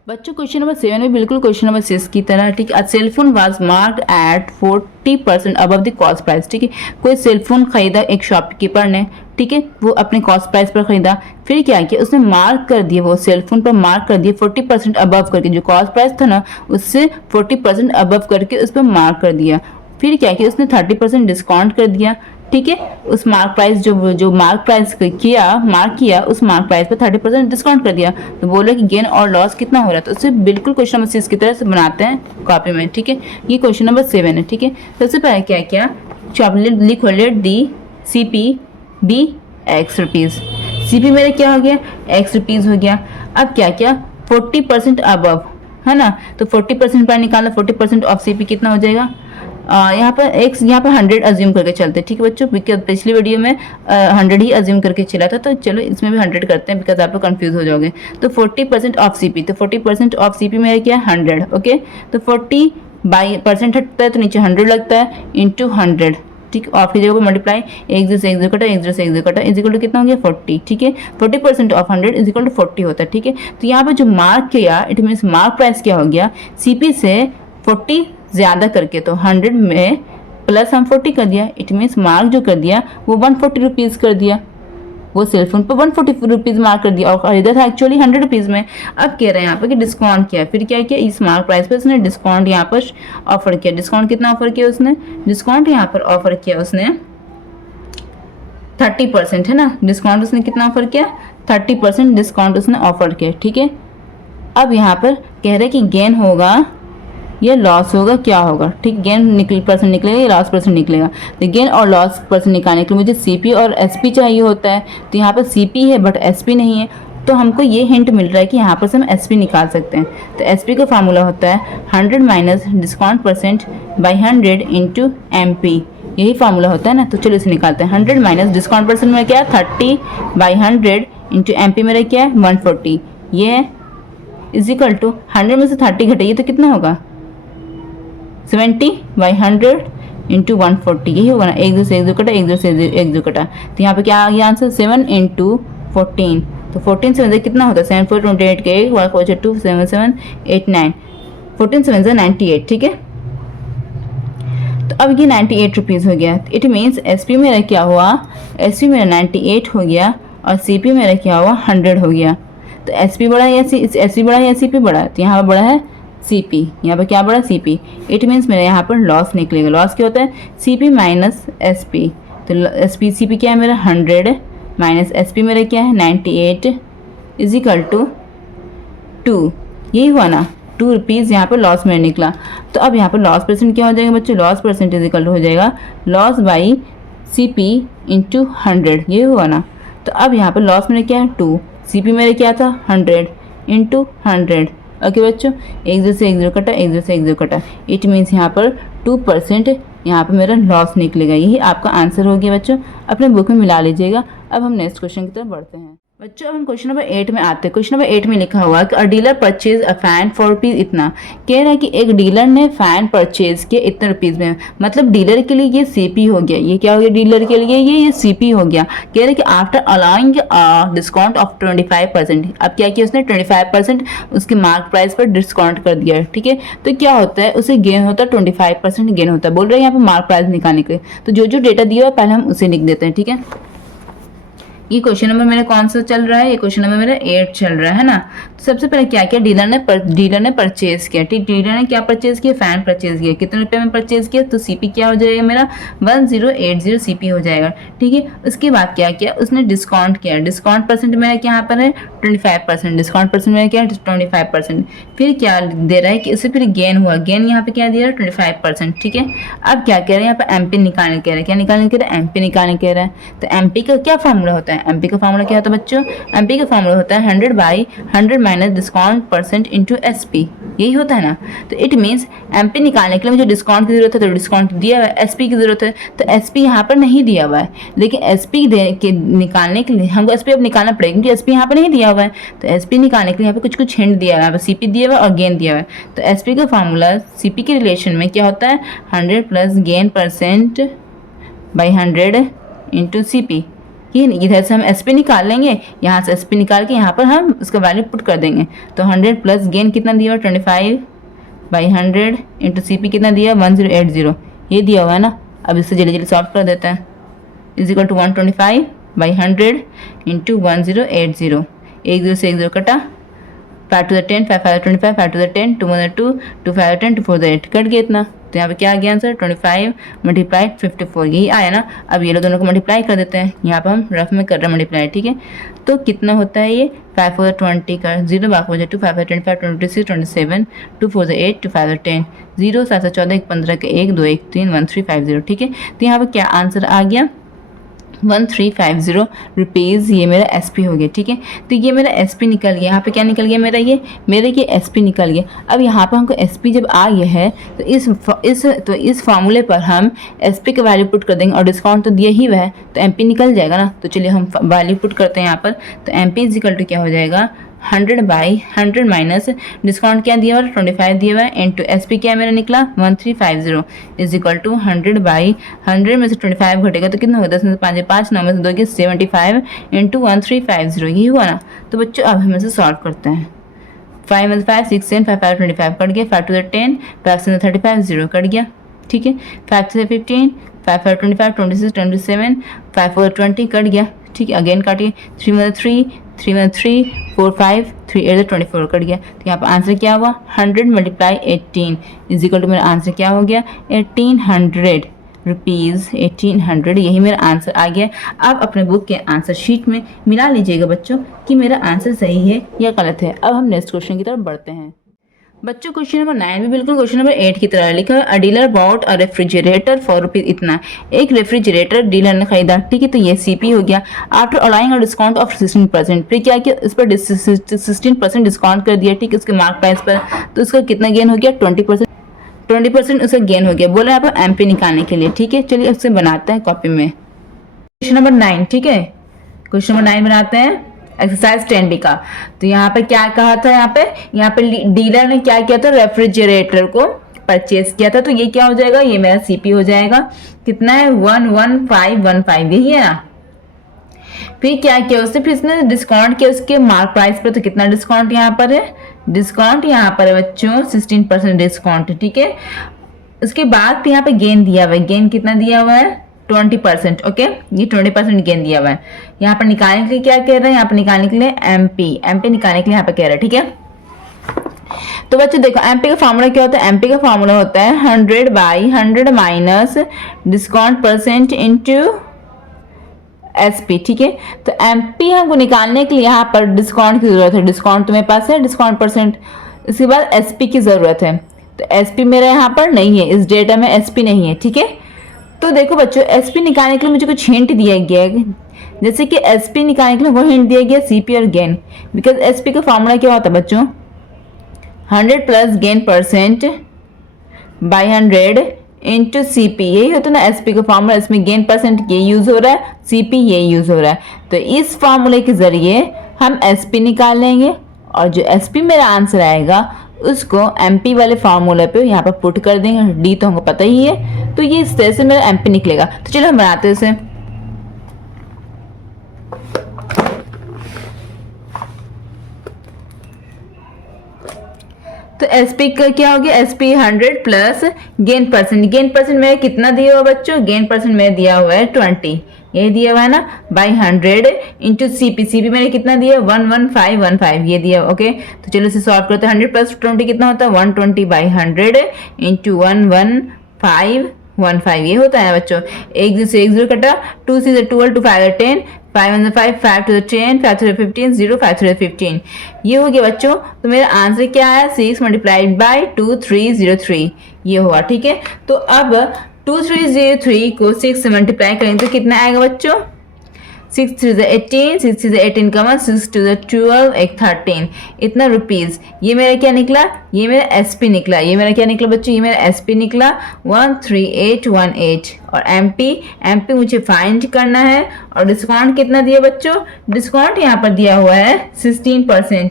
बच्चों। क्वेश्चन नंबर 7 में बिल्कुल क्वेश्चन नंबर 6 की तरह, ठीक है। Cell phone was marked at 40% above the cost price, ठीक है। कोई सेल फोन खरीदा एक शॉपकीपर ने, ठीक है, वो अपने कॉस्ट प्राइस पर खरीदा। फिर क्या किया, उसने मार्क कर दिया, वो सेल फोन पर मार्क कर दिया 40% अबव करके, जो कॉस्ट प्राइस था ना उससे 40% अबव करके उस पर मार्क कर दिया। फिर क्या किया, उसने 30% डिस्काउंट कर दिया, ठीक है। उस मार्क प्राइस जो मार्क प्राइस मार्क किया उस मार्क प्राइस पे 30% डिस्काउंट कर दिया। तो बोले कि गेन और लॉस कितना हो रहा है, तो उससे बिल्कुल क्वेश्चन नंबर 6 की तरह से बनाते हैं कॉपी में, ठीक है। ये क्वेश्चन नंबर 7 है, ठीक है। सबसे पहले क्या किया, चॉकलेट लिखो, let the CP B X rupees. CP मेरा क्या हो गया, X रुपीज़ हो गया। अब क्या किया, 40% अबव, है ना, तो 40% पर निकाला, 40% ऑफ CP कितना हो जाएगा, यहाँ पर 100 अज्यूम करके चलते, ठीक है बच्चों, बिकॉज पिछली वीडियो में 100 ही अज्यूम करके चला था, तो चलो इसमें भी 100 करते हैं, बिकॉज आप लोग कंफ्यूज हो जाओगे। तो 40% ऑफ CP, तो 40% ऑफ CP मेरा क्या है 100, ओके। तो 40% हटता है तो नीचे 100 लगता है, इंटू 100, ठीक। ऑफ की जगह पर मल्टीप्लाई, 1 0 से 1 0 कटा, 1 0 से 1 0 कटा, इज इक्वल टू कितना हो गया 40, ठीक है। 40% ऑफ 100 इज इक्वल टू 40 होता है, ठीक है। तो यहाँ पर जो मार्क किया, इट मीन्स मार्क प्राइस क्या हो गया, CP से 40 ज़्यादा करके, तो 100 में प्लस हम 40 कर दिया, इट मीन्स मार्क जो कर दिया वो 140 रुपीज़ कर दिया। वो सेलफोन पर 140 रुपीज़ मार्क कर दिया और खरीदा था एक्चुअली 100 रुपीज़ में। अब कह रहे हैं यहाँ पर कि डिस्काउंट किया, फिर क्या किया, इस मार्क प्राइस पर उसने डिस्काउंट यहाँ पर ऑफर किया। डिस्काउंट कितना ऑफर किया उसने, डिस्काउंट यहाँ पर ऑफर किया उसने 30%, है ना। डिस्काउंट उसने कितना ऑफर किया, 30% डिस्काउंट उसने ऑफर किया, ठीक है। अब यहाँ पर कह रहे हैं कि गेन होगा ये लॉस होगा, क्या होगा, ठीक। गेन परसेंट निकलेगा या लॉस परसेंट निकलेगा। तो गेन और लॉस परसेंट निकालने के लिए मुझे CP और SP चाहिए होता है। तो यहाँ पर CP है बट SP नहीं है, तो हमको ये हिंट मिल रहा है कि यहाँ पर से हम SP निकाल सकते हैं। तो SP का फार्मूला होता है 100 minus discount percent by 100 into MP, यही फार्मूला होता है ना। तो चलो इसे निकालते हैं। 100 माइनस डिस्काउंट परसेंट में क्या है 30/100 इंटू MP मेरा क्या है 140, ये है इज इक्वल टू 100 में से 30 घटाइए तो कितना होगा 70/100 इंटू 140, यही होगा ना। एक दो से एक दो कटा, एक दो से एक दो कटा, तो यहाँ पे क्या आ गया आंसर 7 इंटू 14, तो 14 से कितना होता है 7 4 28 के 1 1 4 2 7 7 8 9, 14 7 98, ठीक है। तो अब ये 98 रुपीज़ हो गया। इट मीन्स एसपी मेरा क्या हुआ, एसपी मेरा 98 हो गया और सीपी मेरा क्या हुआ 100 हो गया। तो एसपी बड़ा है या एसपी बड़ा है या सीपी बड़ा है, तो यहाँ पर बड़ा है सीपी, यहाँ पर क्या बड़ा सीपी। इट मीन्स मेरा यहाँ पर लॉस निकलेगा। लॉस क्या होता है सीपी माइनस एसपी, तो एसपी सीपी क्या है मेरा 100 माइनस एसपी मेरा क्या है 98 इज इक्वल टू 2, यही हुआ ना 2 रुपीज़ यहाँ पर लॉस में निकला। तो अब यहाँ पर लॉस परसेंट क्या हो जाएगा बच्चों, लॉस परसेंटेज इक्वल हो जाएगा लॉस बाई सीपी इंटू 100, ये हुआ ना। तो अब यहाँ पर लॉस मेरे क्या है 2, सीपी मेरे क्या था 100 इंटू 100। ओके बच्चों, एक दो से एक दो कटा, एक दो से एक दो कटा, इट मीन्स यहाँ पर 2% यहाँ पर मेरा लॉस निकलेगा। यही आपका आंसर हो गया बच्चों, अपने बुक में मिला लीजिएगा। अब हम नेक्स्ट क्वेश्चन की तरफ बढ़ते हैं बच्चों। अब हम क्वेश्चन नंबर 8 में आते हैं। क्वेश्चन नंबर 8 में लिखा हुआ है कि अ dealer purchase a fan for rupees इतना। कह रहा है कि एक डीलर ने फैन परचेज किया इतने रुपीज़ में, मतलब डीलर के लिए ये सीपी हो गया, ये क्या हो गया डीलर के लिए ये सीपी हो गया। कह रहा है कि आफ्टर अलाउइंग डिस्काउंट ऑफ 25%, अब क्या किया उसने 25% उसके मार्क प्राइस पर डिस्काउंट कर दिया, ठीक है। तो क्या होता है उसे गेन होता है 25% गेन होता है। बोल रहे हैं यहाँ पर मार्क प्राइस निकालने के लिए, तो जो जो डेटा दिया हुआ पहले हम उसे लिख देते हैं, ठीक है। ये क्वेश्चन नंबर मेरा कौन सा चल रहा है, ये क्वेश्चन नंबर मेरा 8 चल रहा है ना। तो सबसे पहले क्या किया डीलर ने परचेज किया, ठीक। डीलर ने क्या परचेज किया फैन परचेज किया, कितने रुपए में परचेज किया, तो सीपी क्या हो जाएगा मेरा 1080 सीपी हो जाएगा, ठीक है। उसके बाद क्या किया उसने डिस्काउंट किया, डिस्काउंट परसेंट मेरा यहाँ पर है 25%, डिस्काउंट परसेंट मेरा क्या है 25%। फिर क्या दे रहा है कि उससे फिर गेन हुआ, गेन यहाँ पे क्या दे रहा है 25%, ठीक है। अब क्या कह रहे हैं यहाँ पे एमपी निकालने कह रहे हैं, क्या निकालने कह रहे हैं एमपी निकालने कह रहा है। तो एमपी का क्या फॉर्मूला होता है, एमपी का फॉर्मूला क्या होता है बच्चों, एमपी का फॉर्मूला होता है 100/100 minus discount percent into SP, यही होता है ना। तो इट मीन्स एमपी निकालने के लिए मुझे डिस्काउंट की जरूरत है, तो डिस्काउंट दिया हुआ है, एसपी की जरूरत है तो एसपी यहाँ पर नहीं दिया हुआ है, लेकिन एसपी निकालने के लिए हमको एसपी अब निकालना पड़ेगा क्योंकि एसपी यहाँ पर नहीं दिया हुआ है। तो एसपी निकालने के लिए यहाँ पे कुछ हिंट दिया हुआ है, सीपी दिया हुआ है और गेन दिया हुआ है। तो एसपी का फॉर्मूला सीपी के रिलेशन में क्या होता है 100 plus gain percent by 100 into CP. ये इधर से हम एसपी निकाल लेंगे, यहाँ से एसपी निकाल के यहाँ पर हम उसका वैल्यू पुट कर देंगे। तो 100 प्लस गेन कितना दिया हुआ 25/100 इंटू सीपी कितना दिया 1080, ये दिया हुआ है ना। अब इससे जल्दी जल्दी सॉल्व कर देते हैं, इज इक्वल टू 125/100 इंटू 1080, एक दो से एक दो कटा, 5 to the 10 5 5 25, 5 to the 10 2 1 2 2 5 10 2 4 8 cut गया इतना। तो यहाँ पे क्या आ गया आंसर 25 मल्टीप्लाई 54, यही आया ना। अब ये लोग दोनों को मल्टीप्लाई कर देते हैं, यहाँ पर हम रफ में कर रहे हैं मल्टीप्लाई, ठीक है। तो कितना होता है ये 5 4 20 का 0 बाकी हो जाए 2 5 5 25 26 27 2 4 8 2 5 10 0 7 7 14 15 के 1 2 1 3 1350, ठीक है। तो यहाँ पर क्या आंसर आ गया 1350 रुपीज़, ये मेरा एसपी हो गया, ठीक है। तो ये मेरा एसपी निकल गया, यहाँ पे क्या निकल गया मेरा ये एसपी निकल गया। अब यहाँ पर हमको एसपी जब आ गया है तो इस फार्मूले पर हम एसपी का वैल्यू पुट कर देंगे और डिस्काउंट तो दिया ही हुआ है तो एमपी निकल जाएगा ना। तो चलिए हम वैल्यू पुट करते हैं यहाँ पर। तो एमपी इज इक्वल टू क्या हो जाएगा 100/100 माइनस डिस्काउंट क्या दिया हुआ 25 दिया हुआ है इंटू एसपी क्या मेरा निकला 1350 इज इक्वल टू 100/100 में से 25 घटेगा तो कितना होगा 10 में से 5 5 9 में से 2 के 75 इंटू 1350, यही हुआ ना। तो बच्चों अब हम इसे सॉल्व करते हैं। 5 में 5 6 10 5 5 25 कट गया, 5 to the 10 5 से 35 0 कट गया, ठीक है। 5 से 15 5 5 25 26 27 5 4 20 कट गया, ठीक है। अगेन काटिए 3 में 3 3 में 3 4 5 3 8 24 कट गया। तो यहाँ पर आंसर क्या हुआ 100 मल्टीप्लाई 18 इज इक्वल टू मेरा आंसर क्या हो गया 1800 रुपीज़, 1800, यही मेरा आंसर आ गया। अब अपने बुक के आंसर शीट में मिला लीजिएगा बच्चों कि मेरा आंसर सही है या गलत है। अब हम नेक्स्ट क्वेश्चन की तरफ बढ़ते हैं बच्चों। क्वेश्चन नंबर 9 भी बिल्कुल क्वेश्चन नंबर 8 की तरह लिखा है। अ dealer bought a refrigerator for rupees इतना, एक रेफ्रिजरेटर डीलर ने खरीदा, ठीक है। तो ये सीपी हो गया। After allowing a discount of 16%, फिर क्या किया इस पर 16% डिस्काउंट कर दिया, ठीक है, उसके मार्क प्राइस पर। तो उसका कितना गेन हो गया 20% उसका गेन हो गया। बोला यहाँ पर एमपी निकालने के लिए, ठीक है। चलिए उससे बनाते हैं कॉपी में क्वेश्चन नंबर 9, ठीक है। क्वेश्चन नंबर 9 बनाते हैं। एक्सरसाइज 10 का। तो यहाँ पे क्या कहा था, यहाँ पे डीलर ने क्या किया था, रेफ्रिजरेटर को परचेज किया था। तो ये क्या हो जाएगा, ये मेरा सीपी हो जाएगा। कितना है, 11515, यही है ना। फिर क्या किया उसने, फिर इसने डिस्काउंट किया उसके मार्क प्राइस पर। तो कितना डिस्काउंट यहाँ पर है, डिस्काउंट यहाँ पर है बच्चों 16% डिस्काउंट, ठीक है। उसके बाद यहाँ पे गेन दिया हुआ है, गेन कितना दिया हुआ है, 20%, ओके। ये 20% गेन दिया हुआ है। यहाँ पर निकालने के लिए क्या कह रहे हैं, यहाँ पर निकालने के लिए एमपी निकालने के लिए यहाँ पे कह रहा है, ठीक है। तो बच्चों देखो एमपी का फॉर्मूला क्या होता है, एमपी का फॉर्मूला होता है 100/100 minus discount percent into SP, ठीक है। तो एमपी हमको निकालने के लिए यहाँ पर डिस्काउंट की जरूरत है, डिस्काउंट तुम्हारे पास है, डिस्काउंट परसेंट। इसके बाद एसपी की जरूरत है। तो एसपी मेरा यहाँ पर नहीं है, इस डेटा में एसपी नहीं है, ठीक है। तो देखो बच्चों एसपी निकालने के लिए मुझे कुछ हिंट दिया गया है, जैसे कि एसपी निकालने के लिए वो हिंट दिया गया सीपी और गेन। बिकॉज एसपी का फॉर्मूला क्या होता है बच्चों, 100 plus gain percent by 100 into CP, यही होता है ना एसपी का फॉर्मूला। इसमें गेन परसेंट ये यूज हो रहा है, सीपी ये यूज हो रहा है। तो इस फॉर्मूले के जरिए हम एसपी निकाल लेंगे और जो एसपी मेरा आंसर आएगा उसको एमपी वाले फार्मूला पे यहाँ पर पुट कर देंगे। डी तो हमको पता ही है, तो ये इस तरह से मेरा एमपी निकलेगा। तो चलो हम बनाते हैं इसे। तो एसपी का क्या हो गया, SP 100 plus gain percent, gain percent मेरा कितना दिया हुआ बच्चों, गेन परसेंट मेरा दिया हुआ है 20, ये दिया हुआ है ना, बाई 100 इंटू सीपी, सीपी मैंने कितना दिया 11515, ये दिया, ओके। तो चलो इसे सॉल्व करते हैं। 100 प्लस 20 कितना होता है, 120/100 इंटू 11515, ये होता है बच्चों। एक 0 कटा, 2 से 12, 2 5 10, 5 1 5, 5 to 10, 5 to 15, 0 5 to 15, ये हो गया बच्चों। तो मेरा आंसर क्या है, 6 मल्टीप्लाइड बाई 2303, ये हुआ, ठीक है। तो अब 2303 को 6 से मल्टीप्लाई करेंगे तो कितना आएगा बच्चों, 6 3 से 18, 6 3 से 18 का 6 2 से 12, 1 13, इतना रुपीज। ये मेरा क्या निकला, ये मेरा एसपी निकला। ये मेरा क्या निकला बच्चों, ये मेरा एसपी निकला 13818। और एमपी मुझे फाइंड करना है। और डिस्काउंट कितना दिया बच्चों, डिस्काउंट यहाँ पर दिया हुआ है 16%,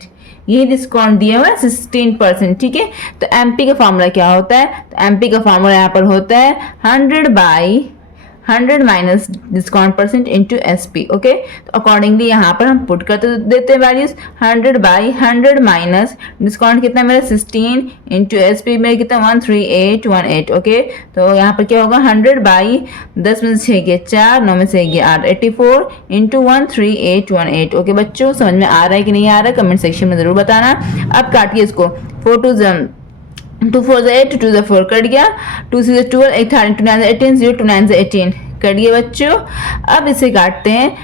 यही डिस्काउंट दिया हुआ है 16%, ठीक है। तो एमपी का फॉर्मूला क्या होता है, तो एमपी का फॉर्मूला यहाँ पर होता है 100/100 minus discount percent into SP, okay. तो अकॉर्डिंगली यहाँ पर हम पुट करते देते हैं वैल्यूज, 100/100 माइनस डिस्काउंट कितना मेरा 16 इंटू एसपी मेरा कितना 13818, ओके। तो यहाँ पर क्या होगा 100/10 में से 6 गए 4, 9 में से 1 8, 84 इंटू 13818, ओके बच्चों। समझ में आ रहा है कि नहीं आ रहा है, कमेंट सेक्शन में जरूर बताना। अब काटिए इसको, 4 2 2 4 से 8, 2 से 4 कट गया, 2 से 12, 8 13, 2 9 से 18, 0 2 9 से 18 कट गया बच्चों। अब इसे काटते हैं,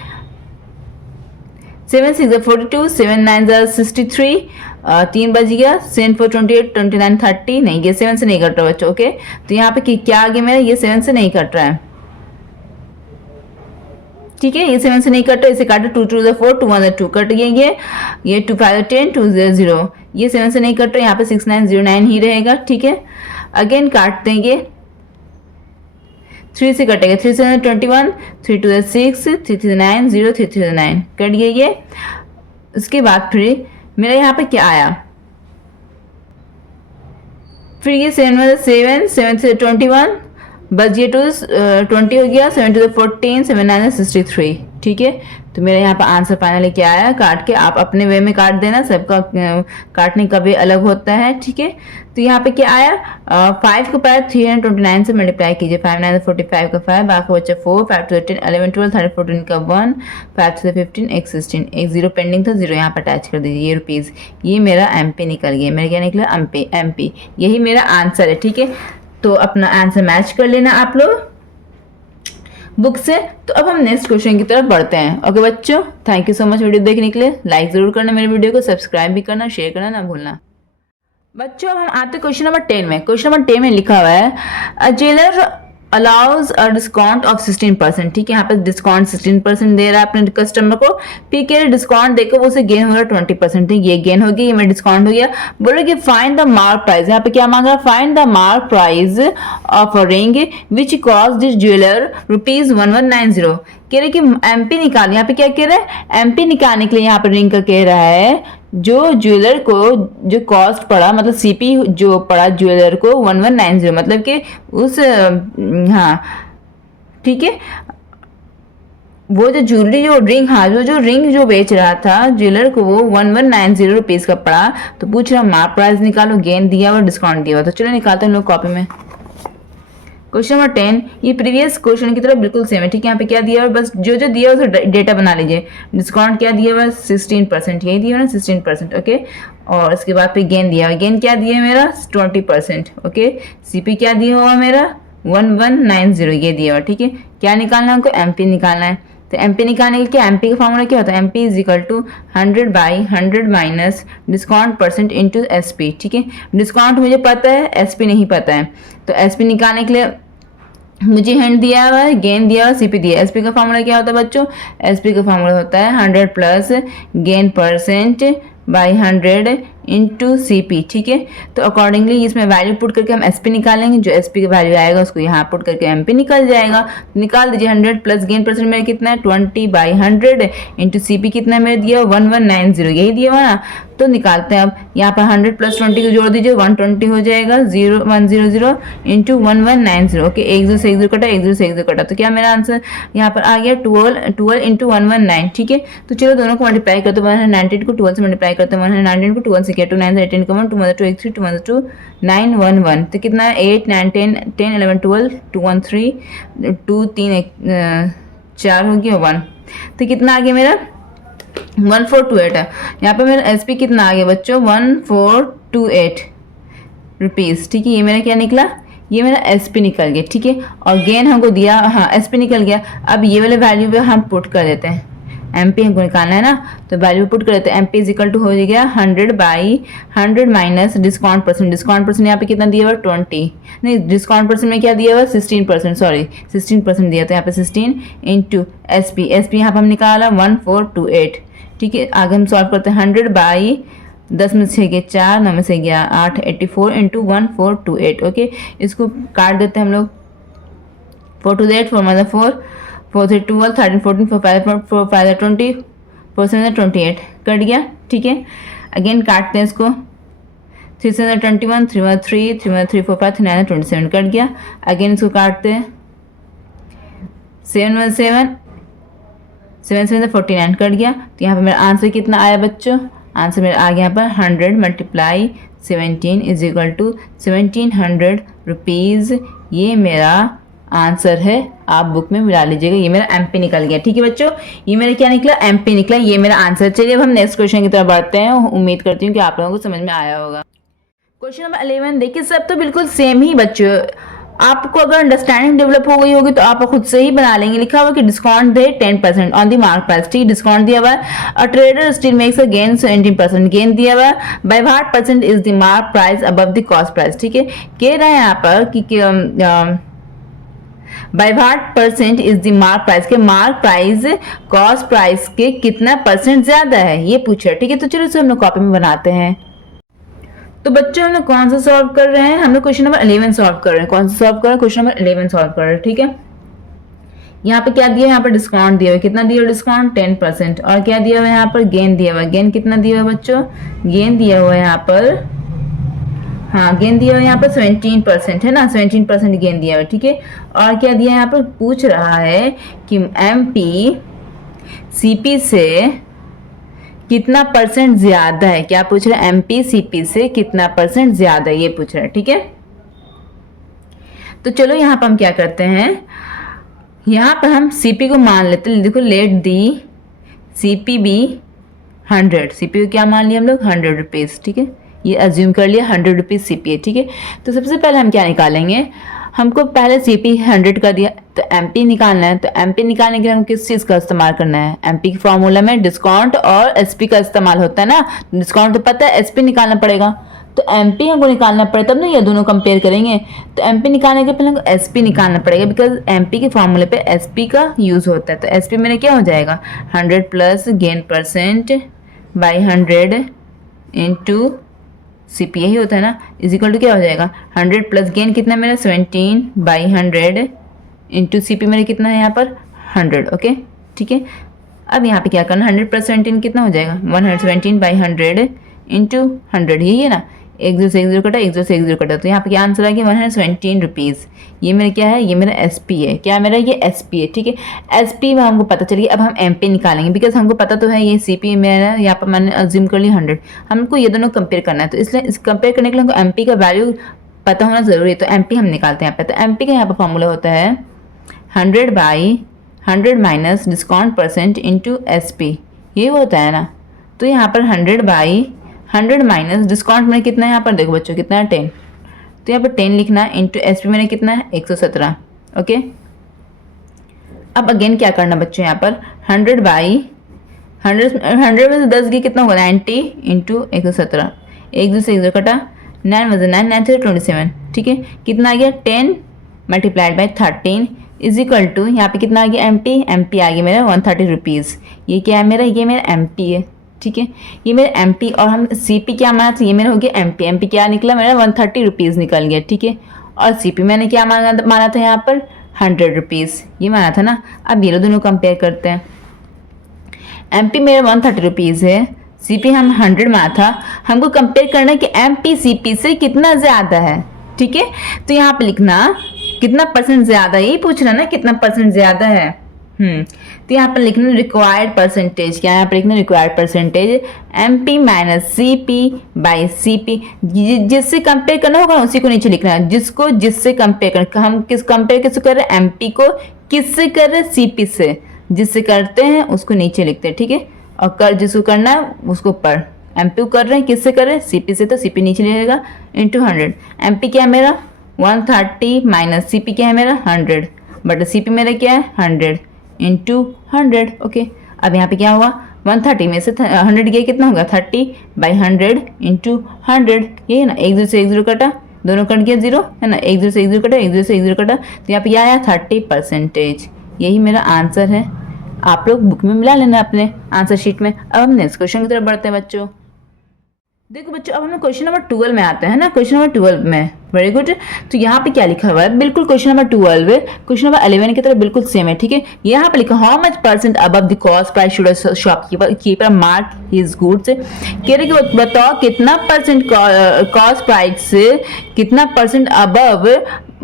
7 6 42, 7 9 63, 3 बज गया, 7 4 28, 29 30, नहीं ये 7 से नहीं कट रहा बच्चों, ओके। तो यहाँ पे क्या आ गया मेरा, ये 7 से नहीं कट रहा है, ठीक है। ये 7 से नहीं कट रहा, इसे काटे 2 2 4, 2 1 2 कट गया, ये 2 5 10, 2 0 0, ये 7 से नहीं कट रहा, यहाँ पे 6 9 0 9 ही रहेगा, ठीक है। अगेन काटते हैं, ये 3 से कटेगा, 3 से 21, 3 2 6, 3 3 9 0, 3 3 9 कट गया ये। उसके बाद फिर मेरा यहाँ पे क्या आया, फिर ये 7 7, 7 से 21 बस ये 20 हो गया, 7 2 14, 7 9 63, ठीक है। तो मेरे यहाँ पर आंसर फाइनली क्या आया, काट के आप अपने वे में काट देना, सबका काटने का वे अलग होता है, ठीक है। तो यहाँ पे क्या आया, 5 को पहले 329 से मल्टीप्लाई कीजिए, 5 9 45 का 5, बाकी बच्चा 4, 5 2 10, 11 12, 13 14 का 1, 5 से 15, 1 16, एक 0 पेंडिंग था, 0 यहाँ पर अटैच कर दीजिए, ये रुपीज़। ये मेरा एमपी निकल गया, मेरा क्या निकला एमपी, यही मेरा आंसर है, ठीक है। तो अपना आंसर मैच कर लेना आप लोग बुक से। तो अब हम नेक्स्ट क्वेश्चन की तरफ बढ़ते हैं, ओके बच्चों। Thank you so much video देखने के लिए, लाइक जरूर करना मेरे वीडियो को, सब्सक्राइब भी करना, शेयर करना ना भूलना बच्चों। अब हम आते हैं क्वेश्चन नंबर 10 में। क्वेश्चन नंबर 10 में लिखा हुआ है, अ jailer allows a discount of 16%, ठीक है, यहाँ पे डिस्काउंट 16% दे रहा है अपने कस्टमर को, फिर कह रहे डिस्काउंट देकर वो उसे गेन हो रहा है 20%, ये गेन हो गया, ये मेरा डिस्काउंट हो गया। बोल रहे कि फाइंड द मार्क प्राइस, यहाँ पे क्या मांगा, find the mark price of a ring which cost this jeweller ₹1190। कह रहे कि एमपी निकाल, यहाँ पे क्या कह रहा है, एमपी निकालने के लिए यहाँ पे रिंग का कह रहा है जो ज्वेलर को जो कॉस्ट पड़ा, मतलब सीपी जो पड़ा ज्वेलर को 1190, मतलब कि उस हाँ ठीक है, वो जो ज्वेलरी जो रिंग, हाँ जो रिंग जो बेच रहा था ज्वेलर को वो 1190 रुपीज का पड़ा। तो पूछ रहा मार्क प्राइस निकालो, गेन दिया हुआ डिस्काउंट दिया हुआ। तो चलो निकालते हैं लोग कॉपी में। क्वेश्चन नंबर 10, ये प्रीवियस क्वेश्चन की तरह बिल्कुल सेम है, ठीक है। यहाँ पे क्या दिया हुआ, बस जो जो दिया हुआ उसे डेटा बना लीजिए। डिस्काउंट क्या दिया हुआ, 16%, यही दिया हुआ ना 16%, ओके। और इसके बाद फिर गेन दिया हुआ, गेन क्या दिया है मेरा 20%, ओके। सीपी क्या दिया हुआ मेरा 1190, ये दिया हुआ, ठीक है। क्या निकालना है हमको, एमपी निकालना है। तो एमपी निकालने के लिए एमपी का फॉर्मूला क्या होता है, MP is equal to 100/100 minus discount percent into SP, ठीक है। डिस्काउंट मुझे पता है, एसपी नहीं पता है, तो एसपी निकालने के लिए मुझे हिंट दिया हुआ है, गेन दिया हुआ, सीपी दिया। एसपी का फॉर्मूला क्या होता है बच्चों, एसपी का फॉर्मूला होता है 100 plus gain percent by 100 into CP, ठीक है। तो अकॉर्डिंगली इसमें वैल्यू पुट करके हम एसपी निकालेंगे, जो एसपी का वैल्यू आएगा उसको यहाँ पुट करके एमपी निकल जाएगा। निकाल दीजिए, 100 प्लस गेन परसेंट मेरा कितना है 20/100 इंटू सीपी कितना मेरे दिया 1190, यही दिया हुआ ना। तो निकालते हैं अब, यहाँ पर 100 प्लस 20 को जोड़ दीजिए 120 हो जाएगा, 100 इंटू 1190, ओके। एक जीरो से एक जीरो कटा, एक जीरो से एक जीरो कटा, तो क्या मेरा आंसर यहाँ पर आ गया 12 इंटू 119, ठीक है। तो चलो दोनों को मल्टीप्लाई करते हैं, 190 को 12 से मल्टीप्लाई करते हैं, 119 को 12 से किया 2 9 18 का 1 2 2 8 3 2 2 9 1 1, तो कितना है 8 9 10 10 11 12 2 1 3 2 3 4 हो गया 1, तो कितना आ गया मेरा 1428 है। यहाँ पे मेरा एसपी कितना आ गया बच्चों 1428 रुपीज़, ठीक है। ये मेरा क्या निकला, ये मेरा एसपी निकल गया, ठीक है। और गेन हमको दिया, हाँ एसपी निकल गया। अब ये वाले वैल्यू पे हम पुट कर देते हैं, एमपी हमको निकालना है ना, तो वैल्यू पुट कर देते हैं। एमपी इज इक्वल टू हो गया 100/100 minus discount percent, discount percent यहाँ पे कितना दिया हुआ 20, नहीं डिस्काउंट परसेंट में क्या दिया हुआ 16%, सॉरी 16% दिया, तो यहाँ पे 16 इंटू एसपी, एसपी यहाँ पे हम निकाला 1428, ठीक है। आगे हम सॉल्व करते हैं 100/10 में से गया 4, 9 में से गया 8, 84 इंटू 1428, ओके। इसको काट देते हैं हम लोग, 4 2 8 4 4 4 3 12 13 14 4 5 5 20 4 7 28 कट गया, ठीक है। अगेन काटते हैं इसको, 3 7 21 3 1 3 3 1 3 4 5 3 9 27 कट गया। अगेन इसको काटते हैं, 7 1 7 7 7 49 कट गया। तो यहाँ पे मेरा आंसर कितना आया बच्चों, आंसर मेरा आ गया यहाँ पर 100 multiply 17 is equal to 1700 rupees, ये मेरा आंसर है। आप बुक में मिला लीजिएगा, ये मेरा एमपी निकल गया, ठीक है बच्चों। ये मेरा क्या निकला, एमपी निकला, ये मेरा आंसर। चलिए अब हम नेक्स्ट क्वेश्चन की तरफ बढ़ते हैं। उम्मीद करती हूँ कि आप लोगों को समझ में आया होगा। क्वेश्चन नंबर 11 देखिए, सब तो बिल्कुल सेम ही बच्चों, आपको अगर अंडरस्टैंडिंग डेवलप हो गई होगी तो आप खुद से ही बना लेंगे। लिखा हुआ कि discount they 10% on the mark price, ठीक, डिस्काउंट दिया हुआ है। A trader still makes a gain 17%, gain दिया हुआ है। By what percent is the mark price above the cost price, ठीक है। कह रहा है यहाँ पर कि by what percent is the mark price, के मार्क प्राइस कॉस्ट प्राइस के कितना परसेंट ज्यादा है, ये पूछ रहा है, ठीक है। तो चलो इसे हम लोग कॉपी में बनाते हैं। तो बच्चों हम लोग कौन सा सॉल्व कर रहे हैं, हम लोग क्वेश्चन नंबर 11 सॉल्व कर रहे हैं। कौन सा सॉल्व कर रहे हैं, क्वेश्चन नंबर 11 सॉल्व कर रहे हैं, ठीक है। यहाँ पे क्या दिया है, यहाँ पर डिस्काउंट दिया हुआ है, कितना दिया हुआ डिस्काउंट 10%, और क्या दिया हुआ है यहाँ पर गेन दिया हुआ है। गेन कितना दिया हुआ है बच्चों, गेन दिया हुआ है यहाँ पर, हाँ गेन दिया हुआ है यहाँ पर 17% है ना, 17% गेन दिया हुआ है, ठीक है। और क्या दिया है यहाँ पर, पूछ रहा है कि एमपी सीपी से कितना परसेंट ज्यादा है, क्या पूछ रहा है, एमपी सीपी से कितना परसेंट ज्यादा है, ये पूछ रहा है, ठीक है। तो चलो यहाँ पर हम क्या करते हैं, यहाँ पर हम सीपी को मान लेते हैं। देखो let the CP B 100, CP को क्या मान लिया हम लोग 100 रुपीज़, ठीक है। ये अज्यूम कर लिया 100 रुपीज़ सीपी है, ठीक है। तो सबसे पहले हम क्या निकालेंगे, हमको पहले सीपी 100 का दिया तो एमपी निकालना है। तो एमपी निकालने के लिए हम किस चीज़ का इस्तेमाल करना है, एमपी के फॉर्मूला में डिस्काउंट और एसपी का इस्तेमाल होता है ना। डिस्काउंट तो पता है, एसपी निकालना पड़ेगा। तो एमपी हमको निकालना पड़ेगा तब ना ये दोनों कंपेयर करेंगे। तो एमपी निकालने के पहले हमको एसपी निकालना पड़ेगा, बिकॉज एमपी के फॉर्मूले पे एसपी का यूज़ होता है। तो एसपी मेरे क्या हो जाएगा 100 plus gain percent by 100 into CP, यही होता है ना, इज इक्वल टू क्या हो जाएगा 100 प्लस गेन कितना मेरा 17 बाई 100 इंटू सीपी मेरे कितना है यहाँ पर 100। ओके ठीक है, अब यहाँ पे क्या करना 100 प्लस 17 कितना हो जाएगा 117 बाई 100 इंटू 100, यही है ना, एक जीरो से एक जीरो कटा, एक जीरो से एक जीरो कटा, तो यहाँ पे क्या आंसर आ गया 117 रुपीज़। ये मेरा क्या है, ये मेरा एसपी है, क्या मेरा ये एसपी है। ठीक है, एसपी में हमको पता चल गया। अब हम एमपी निकालेंगे, बिकॉज हमको पता तो है ये सीपी मेरा, यहाँ पर मैंने अज्यूम कर लिया 100, हमको ये दोनों कंपेयर करना है, तो इसलिए इस कंपेयर करने के लिए हमको एमपी का वैल्यू पता होना जरूरी है। तो एमपी हम निकालते हैं यहाँ पे। तो एमपी का यहाँ पर फॉर्मूला होता है 100 by 100 minus discount percent into SP, ये होता है ना। तो यहाँ पर 100 बाई 100 माइनस डिस्काउंट में कितना है, यहाँ पर देखो बच्चों कितना है 10, तो यहाँ पर 10 लिखना है, इंटू एसपी में कितना है 117। ओके, अब अगेन क्या करना बच्चों, यहाँ पर 100 बाई 100 में से 10 की कितना होगा 90 इंटू 117, एक दूसरे से एक दो कटा, 9 में से 9, 9 से 27। ठीक है, कितना आ गया 10 multiplied by 13 is equal to, यहाँ पे कितना आ गया एमपी, एमपी आ गया मेरा 130 रुपीज़। ये क्या है मेरा, ये मेरा एमपी है। ठीक है, ये मेरा एमपी, और हम सीपी क्या माना था, ये मेरा हो गया एमपी, एमपी क्या निकला मेरा 130 रुपीज़ निकल गया। ठीक है, और सीपी मैंने क्या माना था यहाँ पर 100 रुपीज़, ये माना था ना। अब ये दोनों कंपेयर करते हैं। एमपी मेरा 130 रुपीज़ है, सीपी हम 100 माना था, हमको कंपेयर करना है कि एमपी सीपी से कितना ज़्यादा है। ठीक है, तो यहाँ पे लिखना कितना परसेंट ज़्यादा, यही पूछ रहा ना कितना परसेंट ज़्यादा है। तो यहाँ पर लिखना रिक्वायर्ड परसेंटेज, क्या यहाँ पर लिखना required percentage MP minus CP by CP, जिससे कंपेयर करना होगा उसी को नीचे लिखना है, जिसको जिससे कंपेयर करना, हम कंपेयर किससे कर रहे हैं, एमपी को किससे कर रहे हैं, सीपी से, जिससे करते हैं उसको नीचे लिखते हैं। ठीक है, और जिसको करना है उसको ऊपर, एमपी को कर रहे हैं किससे कर रहे हैं, सीपी से, तो सीपी नीचे लिखेगा इंटू 100। एमपी क्या है मेरा 130 माइनस सीपी क्या है मेरा 100, बट सीपी मेरा क्या है 100 इंटू 100। ओके, अब यहाँ पे क्या हुआ 130 में से 100 गया कितना होगा 30 बाई 100 इंटू 100, ये है ना, एक जीरो से एक जीरो कटा, दोनों कट गया जीरो है ना, एक जीरो से एक जीरो कटा, एक जीरो से एक जीरो कटा, तो यहाँ पे क्या आया 30%। यही मेरा आंसर है। आप लोग बुक में मिला लेना अपने आंसर शीट में। अब हम नेक्स्ट क्वेश्चन की तरफ बढ़ते हैं बच्चों। देखो बच्चों, अब हम क्वेश्चन नंबर 12 में आते हैं ना, क्वेश्चन नंबर 12 में, वेरी गुड। तो यहाँ पे क्या लिखा हुआ है, बिल्कुल क्वेश्चन नंबर 12 है, क्वेश्चन नंबर 11 की तरह बिल्कुल सेम है। ठीक है, यहाँ पे लिखा how much percent above the cost price should shopkeeper mark his goods, कह रहे कि बताओ कितना परसेंट कॉस्ट प्राइस से कितना परसेंट अबव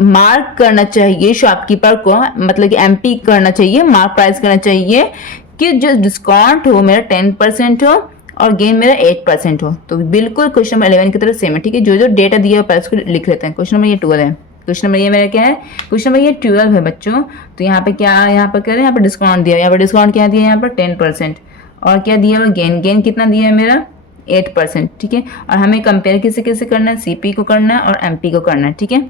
मार्क करना चाहिए शॉपकीपर को, मतलब कि एमपी करना चाहिए, मार्क प्राइस करना चाहिए कि जो डिस्काउंट हो मेरा 10% हो और गेन मेरा 8% हो। तो बिल्कुल क्वेश्चन नंबर 11 की तरफ सेम है। ठीक है, जो जो डेटा दिया है उसको लिख लेते हैं। क्वेश्चन नंबर ये 12 है, क्वेश्चन नंबर ये मेरा क्या है, क्वेश्चन नंबर ये 12 है बच्चों। तो यहाँ पे क्या, यहाँ पर कह रहे हैं यहाँ पर डिस्काउंट दिया, यहाँ पर डिस्काउंट क्या दिया है, यहाँ पर 10%, और क्या दिया है गेन, गेन कितना दिया है मेरा 8%। ठीक है, और हमें कंपेयर किसे किसे करना है, सीपी को करना है और एमपी को करना है। ठीक है,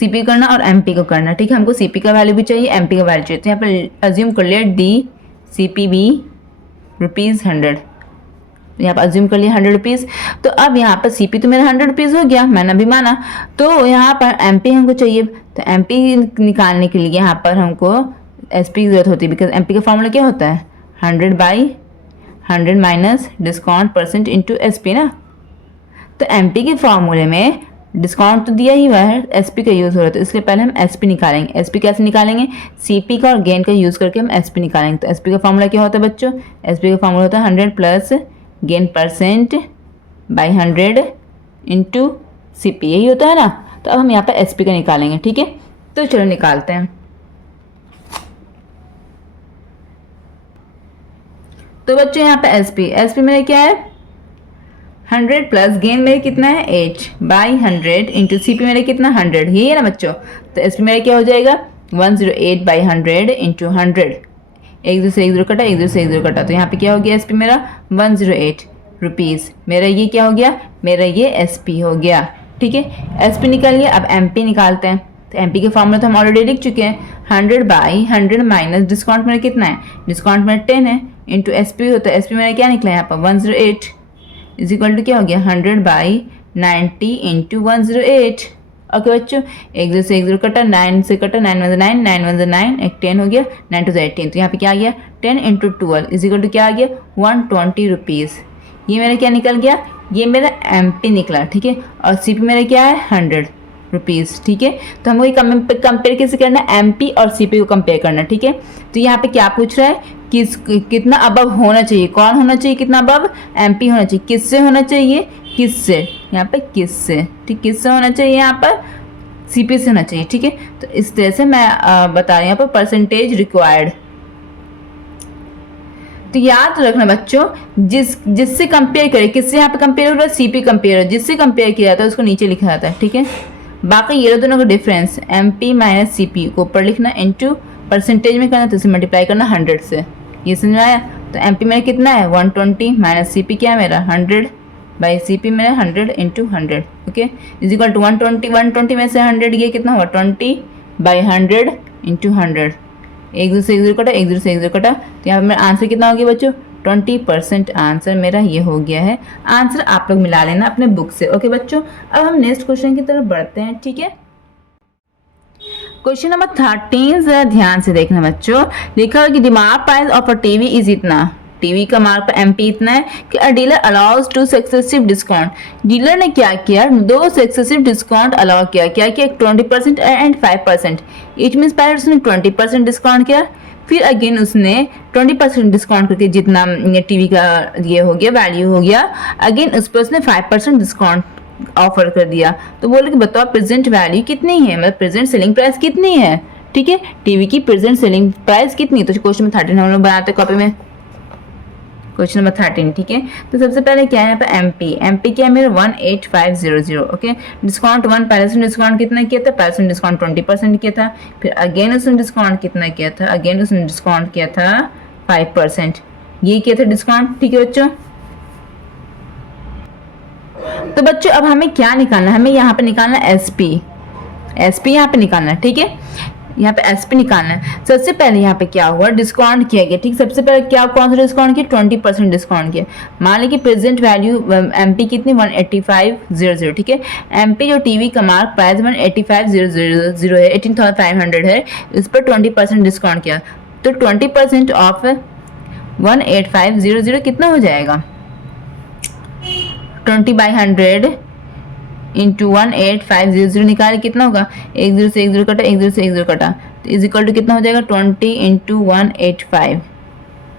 सीपी करना और एमपी को करना। ठीक है, हमको सीपी का वैल्यू भी चाहिए, एमपी का वैल्यू चाहिए। तो यहाँ पर अज्यूम कर लिया डी सीपी बी ₹100, यहाँ पर अज्यूम कर लिया 100 रुपीज़। तो अब यहाँ पर सीपी तो मेरा 100 रुपीज़ हो गया, मैंने अभी माना। तो यहाँ पर एमपी हमको चाहिए, तो एमपी निकालने के लिए यहाँ पर हमको एसपी की जरूरत होती है, बिकॉज एमपी का फॉर्मूला क्या होता है 100 by 100 minus discount percent into SP ना। तो एमपी के फॉर्मूले में डिस्काउंट तो दिया ही हुआ है, एसपी का यूज़ हो रहा है, तो इसलिए पहले हम एसपी निकालेंगे। एसपी कैसे निकालेंगे, सीपी का और गेन का यूज़ करके हम एसपी निकालेंगे। तो एसपी का फॉर्मूला क्या होता है बच्चों, एसपी का फॉर्मूला होता है 100 plus gain percent by 100 into CP, यही होता है ना। तो अब हम यहाँ पर एसपी का निकालेंगे। ठीक है, तो चलो निकालते हैं। तो बच्चों यहाँ पे एसपी मेरा क्या है 100 प्लस गेन मेरे कितना है 8 बाई 100 इंटू सीपी मेरे कितना 100, यही है ना बच्चों। तो एसपी मेरा क्या हो जाएगा 108 बाई 100 इंटू 100, एक दो से एक जीरो कटा, एक दो से एक जीरो कटा, तो यहाँ पे क्या हो गया एसपी मेरा 108 रुपीज़। मेरा ये क्या हो गया, मेरा ये एसपी हो गया। ठीक है, एसपी निकल गया। अब एमपी निकालते हैं। तो एमपी के फॉर्मूला तो हम ऑलरेडी लिख चुके हैं, 100 बाई 100 माइनस डिस्काउंट मेरा कितना है, डिस्काउंट मेरा 10 है, इंटू एसपी होता है, एसपी मेरा क्या निकला है यहाँ पर 108 इज इक्वल टू क्या हो गया 100/90 इंटू 108। ओके बच्चों, एक जीरो से एक जीरो कटा, 9 से कटा, 9 1 9, 9 1 9, एक 10 हो गया, 9 2 18। तो यहाँ पे क्या आ गया 10 इंटू 12 इज इक्वल टू क्या आ गया 120 रुपीज़। ये मेरा क्या निकल गया, ये मेरा MP निकला, ठीक है। और CP मेरा क्या है 100 रुपीज़, ठीक है। तो हमको ये कंपेयर कैसे करना है, MP और CP को कंपेयर करना, ठीक है। तो यहाँ पे क्या पूछ रहा है, कितना अबव होना चाहिए, कौन होना चाहिए, कितना अबव MP होना चाहिए, किससे होना चाहिए, किससे, यहाँ पे किससे, ठीक, किससे होना चाहिए, यहाँ पर CP से होना चाहिए, ठीक है। तो इस तरह से मैं बता रही हूँ यहाँ पर परसेंटेज रिक्वायर्ड। तो याद रखना बच्चों, जिससे कंपेयर करें, किससे यहाँ पे कंपेयर हो रहा है, CP कंपेयर हो, जिससे कंपेयर किया जाता है उसको नीचे लिखा जाता है, ठीक है। बाकी ये दोनों का डिफरेंस MP माइनस CP को ऊपर लिखना, इंटू परसेंटेज में करना, तो इसे मल्टीप्लाई करना 100 से। ये समझ में आया। तो MP मेरा कितना है 120 माइनस CP क्या है मेरा 100/CP मेरा 100 into 100, okay, is equal to 120 में से 100 गया कितना हुआ 20/100 इंटू 100। एक जीरो से एक जीरो कटा, एक जीरो से एक जीरो कटा, तो यहाँ पर मेरा आंसर कितना हो गया बच्चों 20% आंसर मेरा ये हो गया है। आंसर आप लोग मिला लेना अपने बुक से, ओके बच्चों। अब हम नेक्स्ट क्वेश्चन की तरफ बढ़ते हैं, ठीक है। क्वेश्चन नंबर 13 जरा ध्यान से देखना बच्चों। लिखा है कि the mark price of a TV is इतना, टीवी का मार्क पर MP इतना है कि अ dealer allows 2 successive discount. Dealer ने क्या किया, 2 सक्सेसिव डिस्काउंट अलाउ किया, क्या किया 20% एंड 5%। इट मीन्स पहले उसने 20% डिस्काउंट किया, फिर अगेन उसने 20% डिस्काउंट करके जितना टीवी का ये हो गया वैल्यू हो गया, अगेन उस पर उसने 5% डिस्काउंट ऑफर कर दिया। तो बोले कि बताओ प्रेजेंट वैल्यू कितनी है, मतलब प्रेजेंट सेलिंग प्राइस कितनी है, ठीक है। टीवी की प्रेजेंट सेलिंग प्राइस कितनी है। तो क्वेश्चन नंबर 13 हम लोग बनाते हैं कॉपी में, क्वेश्चन नंबर 13, ठीक है। तो सबसे पहले क्या है यहाँ पे MP क्या है मेरा 18500, ओके। डिस्काउंट 1 पहले उसने डिस्काउंट कितना किया था, पहले उसने डिस्काउंट 20% किया था, फिर अगेन उसने डिस्काउंट कितना किया था, अगेन उसने डिस्काउंट किया था 5%, ये किया था डिस्काउंट, ठीक है बच्चों। तो बच्चों अब हमें क्या निकालना है, हमें यहाँ पे निकालना है SP यहाँ पे निकालना है, ठीक है। यहाँ पे SP निकालना है। सबसे पहले यहाँ पे क्या हुआ, डिस्काउंट किया गया, ठीक। सबसे पहले क्या कौन सा डिस्काउंट किया 20% डिस्काउंट किया। मान ली कि प्रेजेंट वैल्यू MP कितनी 18500, ठीक है। MP जो टीवी का मार्क प्राइस 18500 है, 18500 है, इस पर 20% डिस्काउंट किया। तो 20% ऑफ 18500 कितना हो जाएगा 20/100 इंटू 18500 निकाले कितना होगा, एक जीरो से एक जीरो कटा, एक जीरो से एक जीरो कटा, तो इज इक्वल टू कितना हो जाएगा 20 इंटू 185,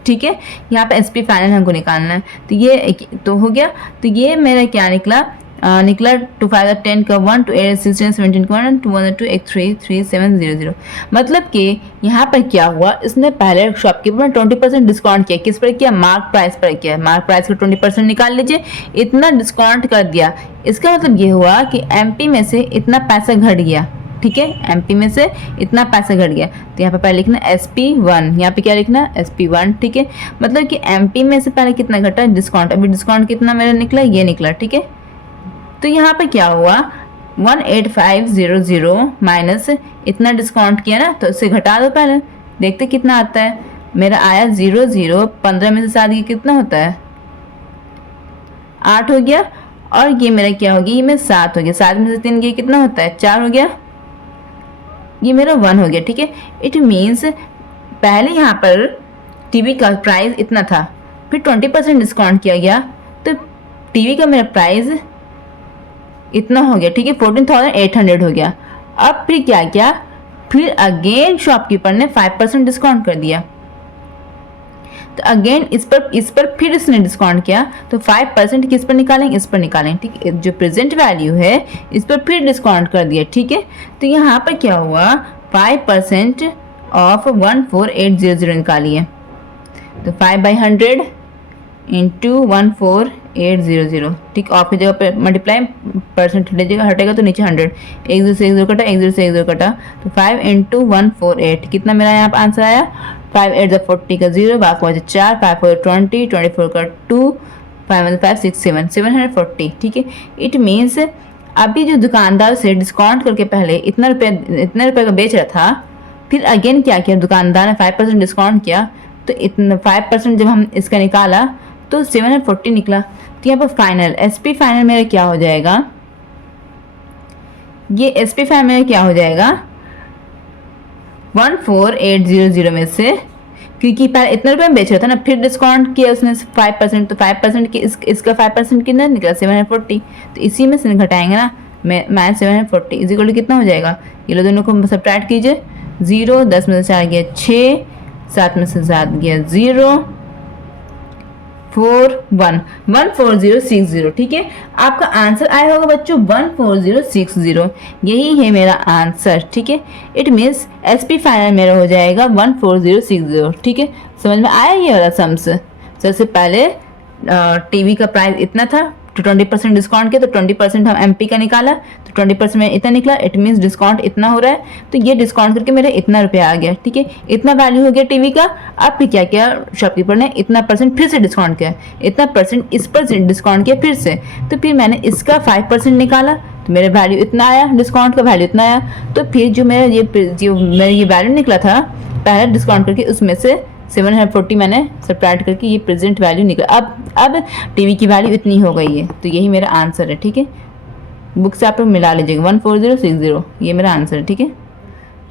ठीक है। यहाँ पे SP फाइनल हमको निकालना है। तो ये तो हो गया। तो ये मेरा क्या निकला, निकला 2 5 10 का 1 2 8 16 17 का 1 2 1 2 1 3 3 7 0 0। मतलब कि यहाँ पर क्या हुआ, इसने पहले शॉपकीपर ने 20% डिस्काउंट किया, किस पर किया, मार्क प्राइस पर किया। मार्क प्राइस का 20% निकाल लीजिए, इतना डिस्काउंट कर दिया। इसका मतलब ये हुआ कि MP में से इतना पैसा घट गया, ठीक है। MP में से इतना पैसा घट गया। तो यहाँ पर पहले लिखना SP1, यहाँ पे क्या लिखना SP1, ठीक है। मतलब कि MP में से पहले कितना घटा डिस्काउंट, अभी डिस्काउंट कितना मेरा निकला, ये निकला, ठीक है। तो यहाँ पे क्या हुआ 18500 माइनस इतना डिस्काउंट किया ना, तो इससे घटा दो, पहले देखते कितना आता है। मेरा आया 00, 15 में से 7 ये कितना होता है 8 हो गया, और ये मेरा क्या हो गया, ये मेरा 7 हो गया, 7 में से 3 ये कितना होता है 4 हो गया, ये मेरा 1 हो गया, ठीक है। इट मीन्स पहले यहाँ पर टीवी का प्राइस इतना था, फिर 20% डिस्काउंट किया गया, तो टीवी का मेरा प्राइस इतना हो गया, ठीक है, 14,800 हो गया। अब फिर क्या किया, फिर अगेन शॉपकीपर ने 5% डिस्काउंट कर दिया। तो अगेन इस पर फिर इसने डिस्काउंट किया, तो 5% किस पर निकालेंगे, इस पर निकालेंगे, ठीक है। जो प्रेजेंट वैल्यू है इस पर फिर डिस्काउंट कर दिया, ठीक है। तो यहाँ पर क्या हुआ 5% ऑफ 14800 निकालिए, तो 5/100 इंटू 14800, ठीक। ऑफ की जगह पे मल्टीप्लाई परसेंट हटेगा तो नीचे 100, एक जीरो से एक जीरो कटा, एक जीरो से एक जीरो कटा, तो 5 इंटू 148 कितना मेरा यहाँ पर आंसर आया 5 8 40 का 0, 5 4 4, 5 4 20, 24 का 2, 5 5 6 7 740, ठीक है। इट मीन्स अभी जो दुकानदार से डिस्काउंट करके पहले इतना रुपये का बेच रहा था, फिर अगेन क्या किया दुकानदार ने 5% डिस्काउंट किया, तो इतना 5% जब हम इसका निकाला तो 740 निकला। तो यहाँ पर फाइनल SP फाइनल मेरा क्या हो जाएगा, ये SP फाइनल मेरा क्या हो जाएगा 14800 में से, क्योंकि पहले इतने रुपये में बेच रहा था ना, फिर डिस्काउंट किया उसने 5%, तो 5% की इसका 5% कितना निकला 740, तो इसी में से घटाएंगे ना माइनस 740 इज इक्वल टू कितना हो जाएगा, ये लो दोनों को सब्ट्रैक्ट कीजिए, 0 10 में से 4 गया 6, 7 में से 7 गया 0 4 1 14060। ठीक है, आपका आंसर आया होगा बच्चों 14060, यही है मेरा आंसर। ठीक है, इट मीन्स SP फाइनल मेरा हो जाएगा 14060। ठीक है, समझ में आया ये वाला सम्स। सबसे पहले टीवी का प्राइस इतना था, तो 20% डिस्काउंट किया, तो 20% हम MP का निकाला, तो 20% में इतना निकला, इट मीन्स डिस्काउंट इतना हो रहा है, तो ये डिस्काउंट करके मेरा इतना रुपया आ गया। ठीक है, इतना वैल्यू हो गया टीवी का। अब फिर क्या किया शॉपकीपर ने, इतना परसेंट फिर से डिस्काउंट किया, इतना परसेंट इस पर डिस्काउंट किया फिर से, तो फिर मैंने इसका 5% निकाला, तो मेरा वैल्यू इतना आया, डिस्काउंट का वैल्यू इतना आया। तो फिर जो मेरा ये वैल्यू निकला था पहले डिस्काउंट करके, उसमें से 740 मैंने सब्ट्रैक्ट करके ये प्रेजेंट वैल्यू निकला। अब टीवी की वैल्यू इतनी हो गई है, तो यही मेरा आंसर है। ठीक है, बुक से आप लोग मिला लीजिएगा 14060, ये मेरा आंसर है। ठीक है,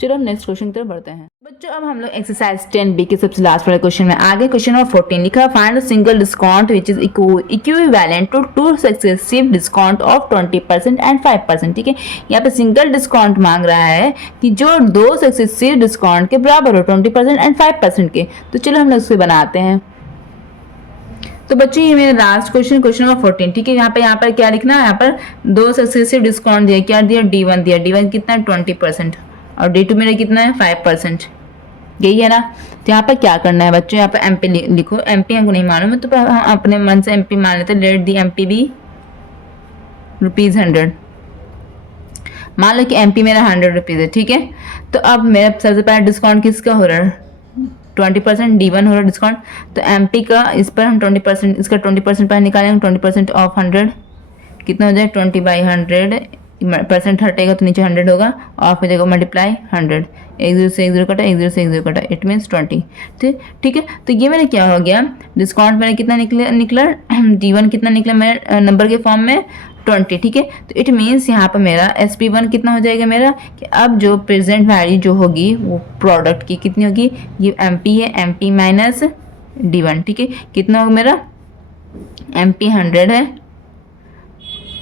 चलो हम नेक्स्ट क्वेश्चन की तरफ बढ़ते हैं बच्चों। अब हम लोग एक्सरसाइज 10B के सबसे लास्ट वाले क्वेश्चन में आगे। क्वेश्चन नंबर 14 लिखा, find the single discount which is equivalent to 2 successive discount of 20% and 5%। ठीक है, यहाँ पे सिंगल डिस्काउंट मांग रहा है कि जो 2 सक्सेसिव डिस्काउंट के बराबर हो 20% एंड 5% के। तो चलो हम लोग उसको बनाते हैं। तो बच्चों ये मेरा लास्ट क्वेश्चन नंबर 14। ठीक है, यहाँ पर क्या लिखना है, यहाँ पर 2 सक्सेसिव डिस्काउंट दिया, क्या दिया D1 दिया, D1 कितना 20% और D2 मेरा कितना है 5%, यही है ना। तो यहाँ पर क्या करना है बच्चों, यहाँ पर MP लिखो, MP हमको नहीं मालूम है तो हम अपने मन से MP मान लेते हैं। लेट दी MP भी ₹100, मान लो कि MP मेरा 100 रुपीज़ है। ठीक है, तो अब मेरा सबसे पहला डिस्काउंट किसका हो रहा है 20%, D1 हो रहा है डिस्काउंट, तो MP का इस पर हम 20%, इसका 20% पर निकालेंगे, 20% ऑफ 100 कितना हो जाए 20/100, परसेंट हटेगा तो नीचे 100 होगा, ऑफ हो जाएगा मल्टीप्लाई 100, 1 0 से 1 0 कटा, 1 0 से 1 0 कटा, इट मीन्स 20। ठीक है, तो ये मेरा क्या हो गया, डिस्काउंट मेरा कितना निकला D1 कितना निकला मेरे नंबर के फॉर्म में 20। ठीक है, तो इट मीन्स यहाँ पर मेरा SP1 कितना हो जाएगा मेरा, कि अब जो प्रेजेंट वैल्यू जो होगी वो प्रोडक्ट की कितनी होगी, ये MP है, MP माइनस D1। ठीक है, कितना होगा मेरा MP 100 है,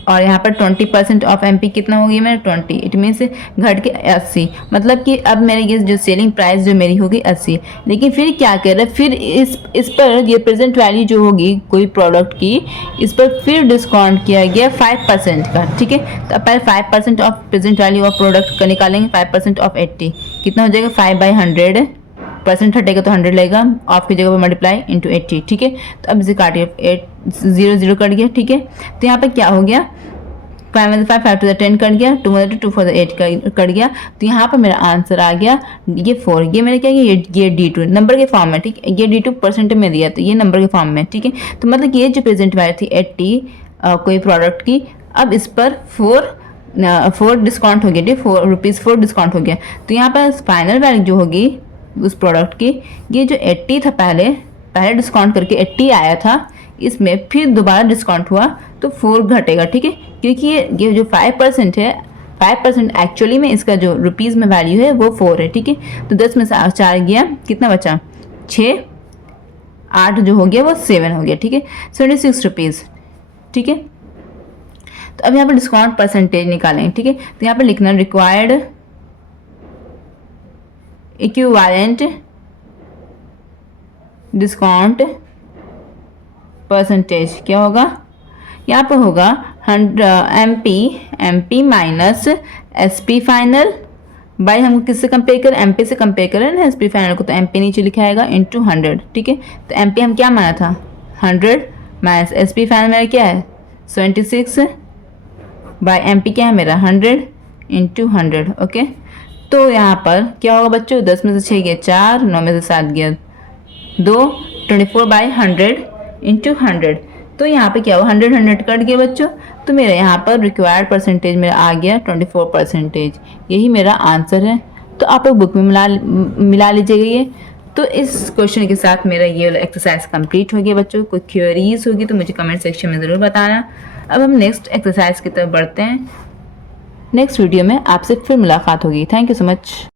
और यहाँ पर 20% ऑफ MP कितना होगी मेरा 20, इट मीन्स घट के 80, मतलब कि अब मेरे ये जो सेलिंग प्राइस जो मेरी होगी 80। लेकिन फिर क्या कर रहा है, फिर इस पर ये प्रेजेंट वैल्यू जो होगी कोई प्रोडक्ट की, इस पर फिर डिस्काउंट किया गया 5% का। ठीक है, तो अब पहले 5% of present value of product का निकालेंगे, 5% ऑफ 80 कितना हो जाएगा 5/100, परसेंट हटेगा तो 100 लगेगा, ऑफ की जगह पर मल्टीप्लाई इंटू 80। ठीक है, तो अब इसे काटिए, 8 0 0 कट गया। ठीक है, तो यहाँ पर क्या हो गया 5 में 5 5 to 10 कट गया, 2 में 2 4 8 कट गया। तो यहाँ पर मेरा आंसर आ गया ये 4, ये मेरे क्या ये D2 नंबर के फॉर्म में। ठीक है, ये D2 परसेंट में दिया, तो ये नंबर के फॉर्म में। ठीक है, तो मतलब ये जो प्रेजेंट वैल्यू थी 80 कोई प्रोडक्ट की, अब इस पर 4 डिस्काउंट हो गया, 4 रुपीज़ 4 डिस्काउंट हो गया। तो यहाँ पर फाइनल वैल्यू जो होगी उस प्रोडक्ट की, ये जो 80 था पहले डिस्काउंट करके 80 आया था, इसमें फिर दोबारा डिस्काउंट हुआ तो 4 घटेगा। ठीक है, क्योंकि ये जो 5% है, 5% एक्चुअली में इसका जो रुपीज़ में वैल्यू है वो 4 है। ठीक है, तो 10 में से 4 गया, कितना बचा 6, 8 जो हो गया वो 7 हो गया। ठीक है, 76 रुपीज़। ठीक है, तो अब यहाँ पर डिस्काउंट परसेंटेज निकालेंगे। ठीक है, तो यहाँ पर लिखना रिक्वायर्ड इक्विवेलेंट डिस्काउंट परसेंटेज क्या होगा, यहाँ पर होगा MP minus SP final by, हमको किससे कंपेयर करें, MP से कंपेयर करें ना SP फाइनल को, तो MP नीचे लिखा आएगा इंटू 100। ठीक है, तो MP हम क्या माना था 100 माइनस SP फाइनल मेरा क्या है 76 बाई MP क्या है मेरा 100 इंटू 100। ओके, तो यहाँ पर क्या होगा बच्चों, 10 में से 6 गया 4, 9 में से 7 गया 2, 24/100 इंटू 100। तो यहाँ पे क्या हुआ 100 कट गया बच्चों, तो मेरा यहाँ पर रिक्वायर्ड परसेंटेज मेरा आ गया 24%, यही मेरा आंसर है। तो आप लोग बुक में मिला लीजिएगा ये, तो इस क्वेश्चन के साथ मेरा ये एक्सरसाइज कंप्लीट हो गया बच्चों। कोई क्वेरीज होगी तो मुझे कमेंट सेक्शन में ज़रूर बताना। अब हम नेक्स्ट एक्सरसाइज की तरफ बढ़ते हैं। नेक्स्ट वीडियो में आपसे फिर मुलाकात होगी। Thank you so much.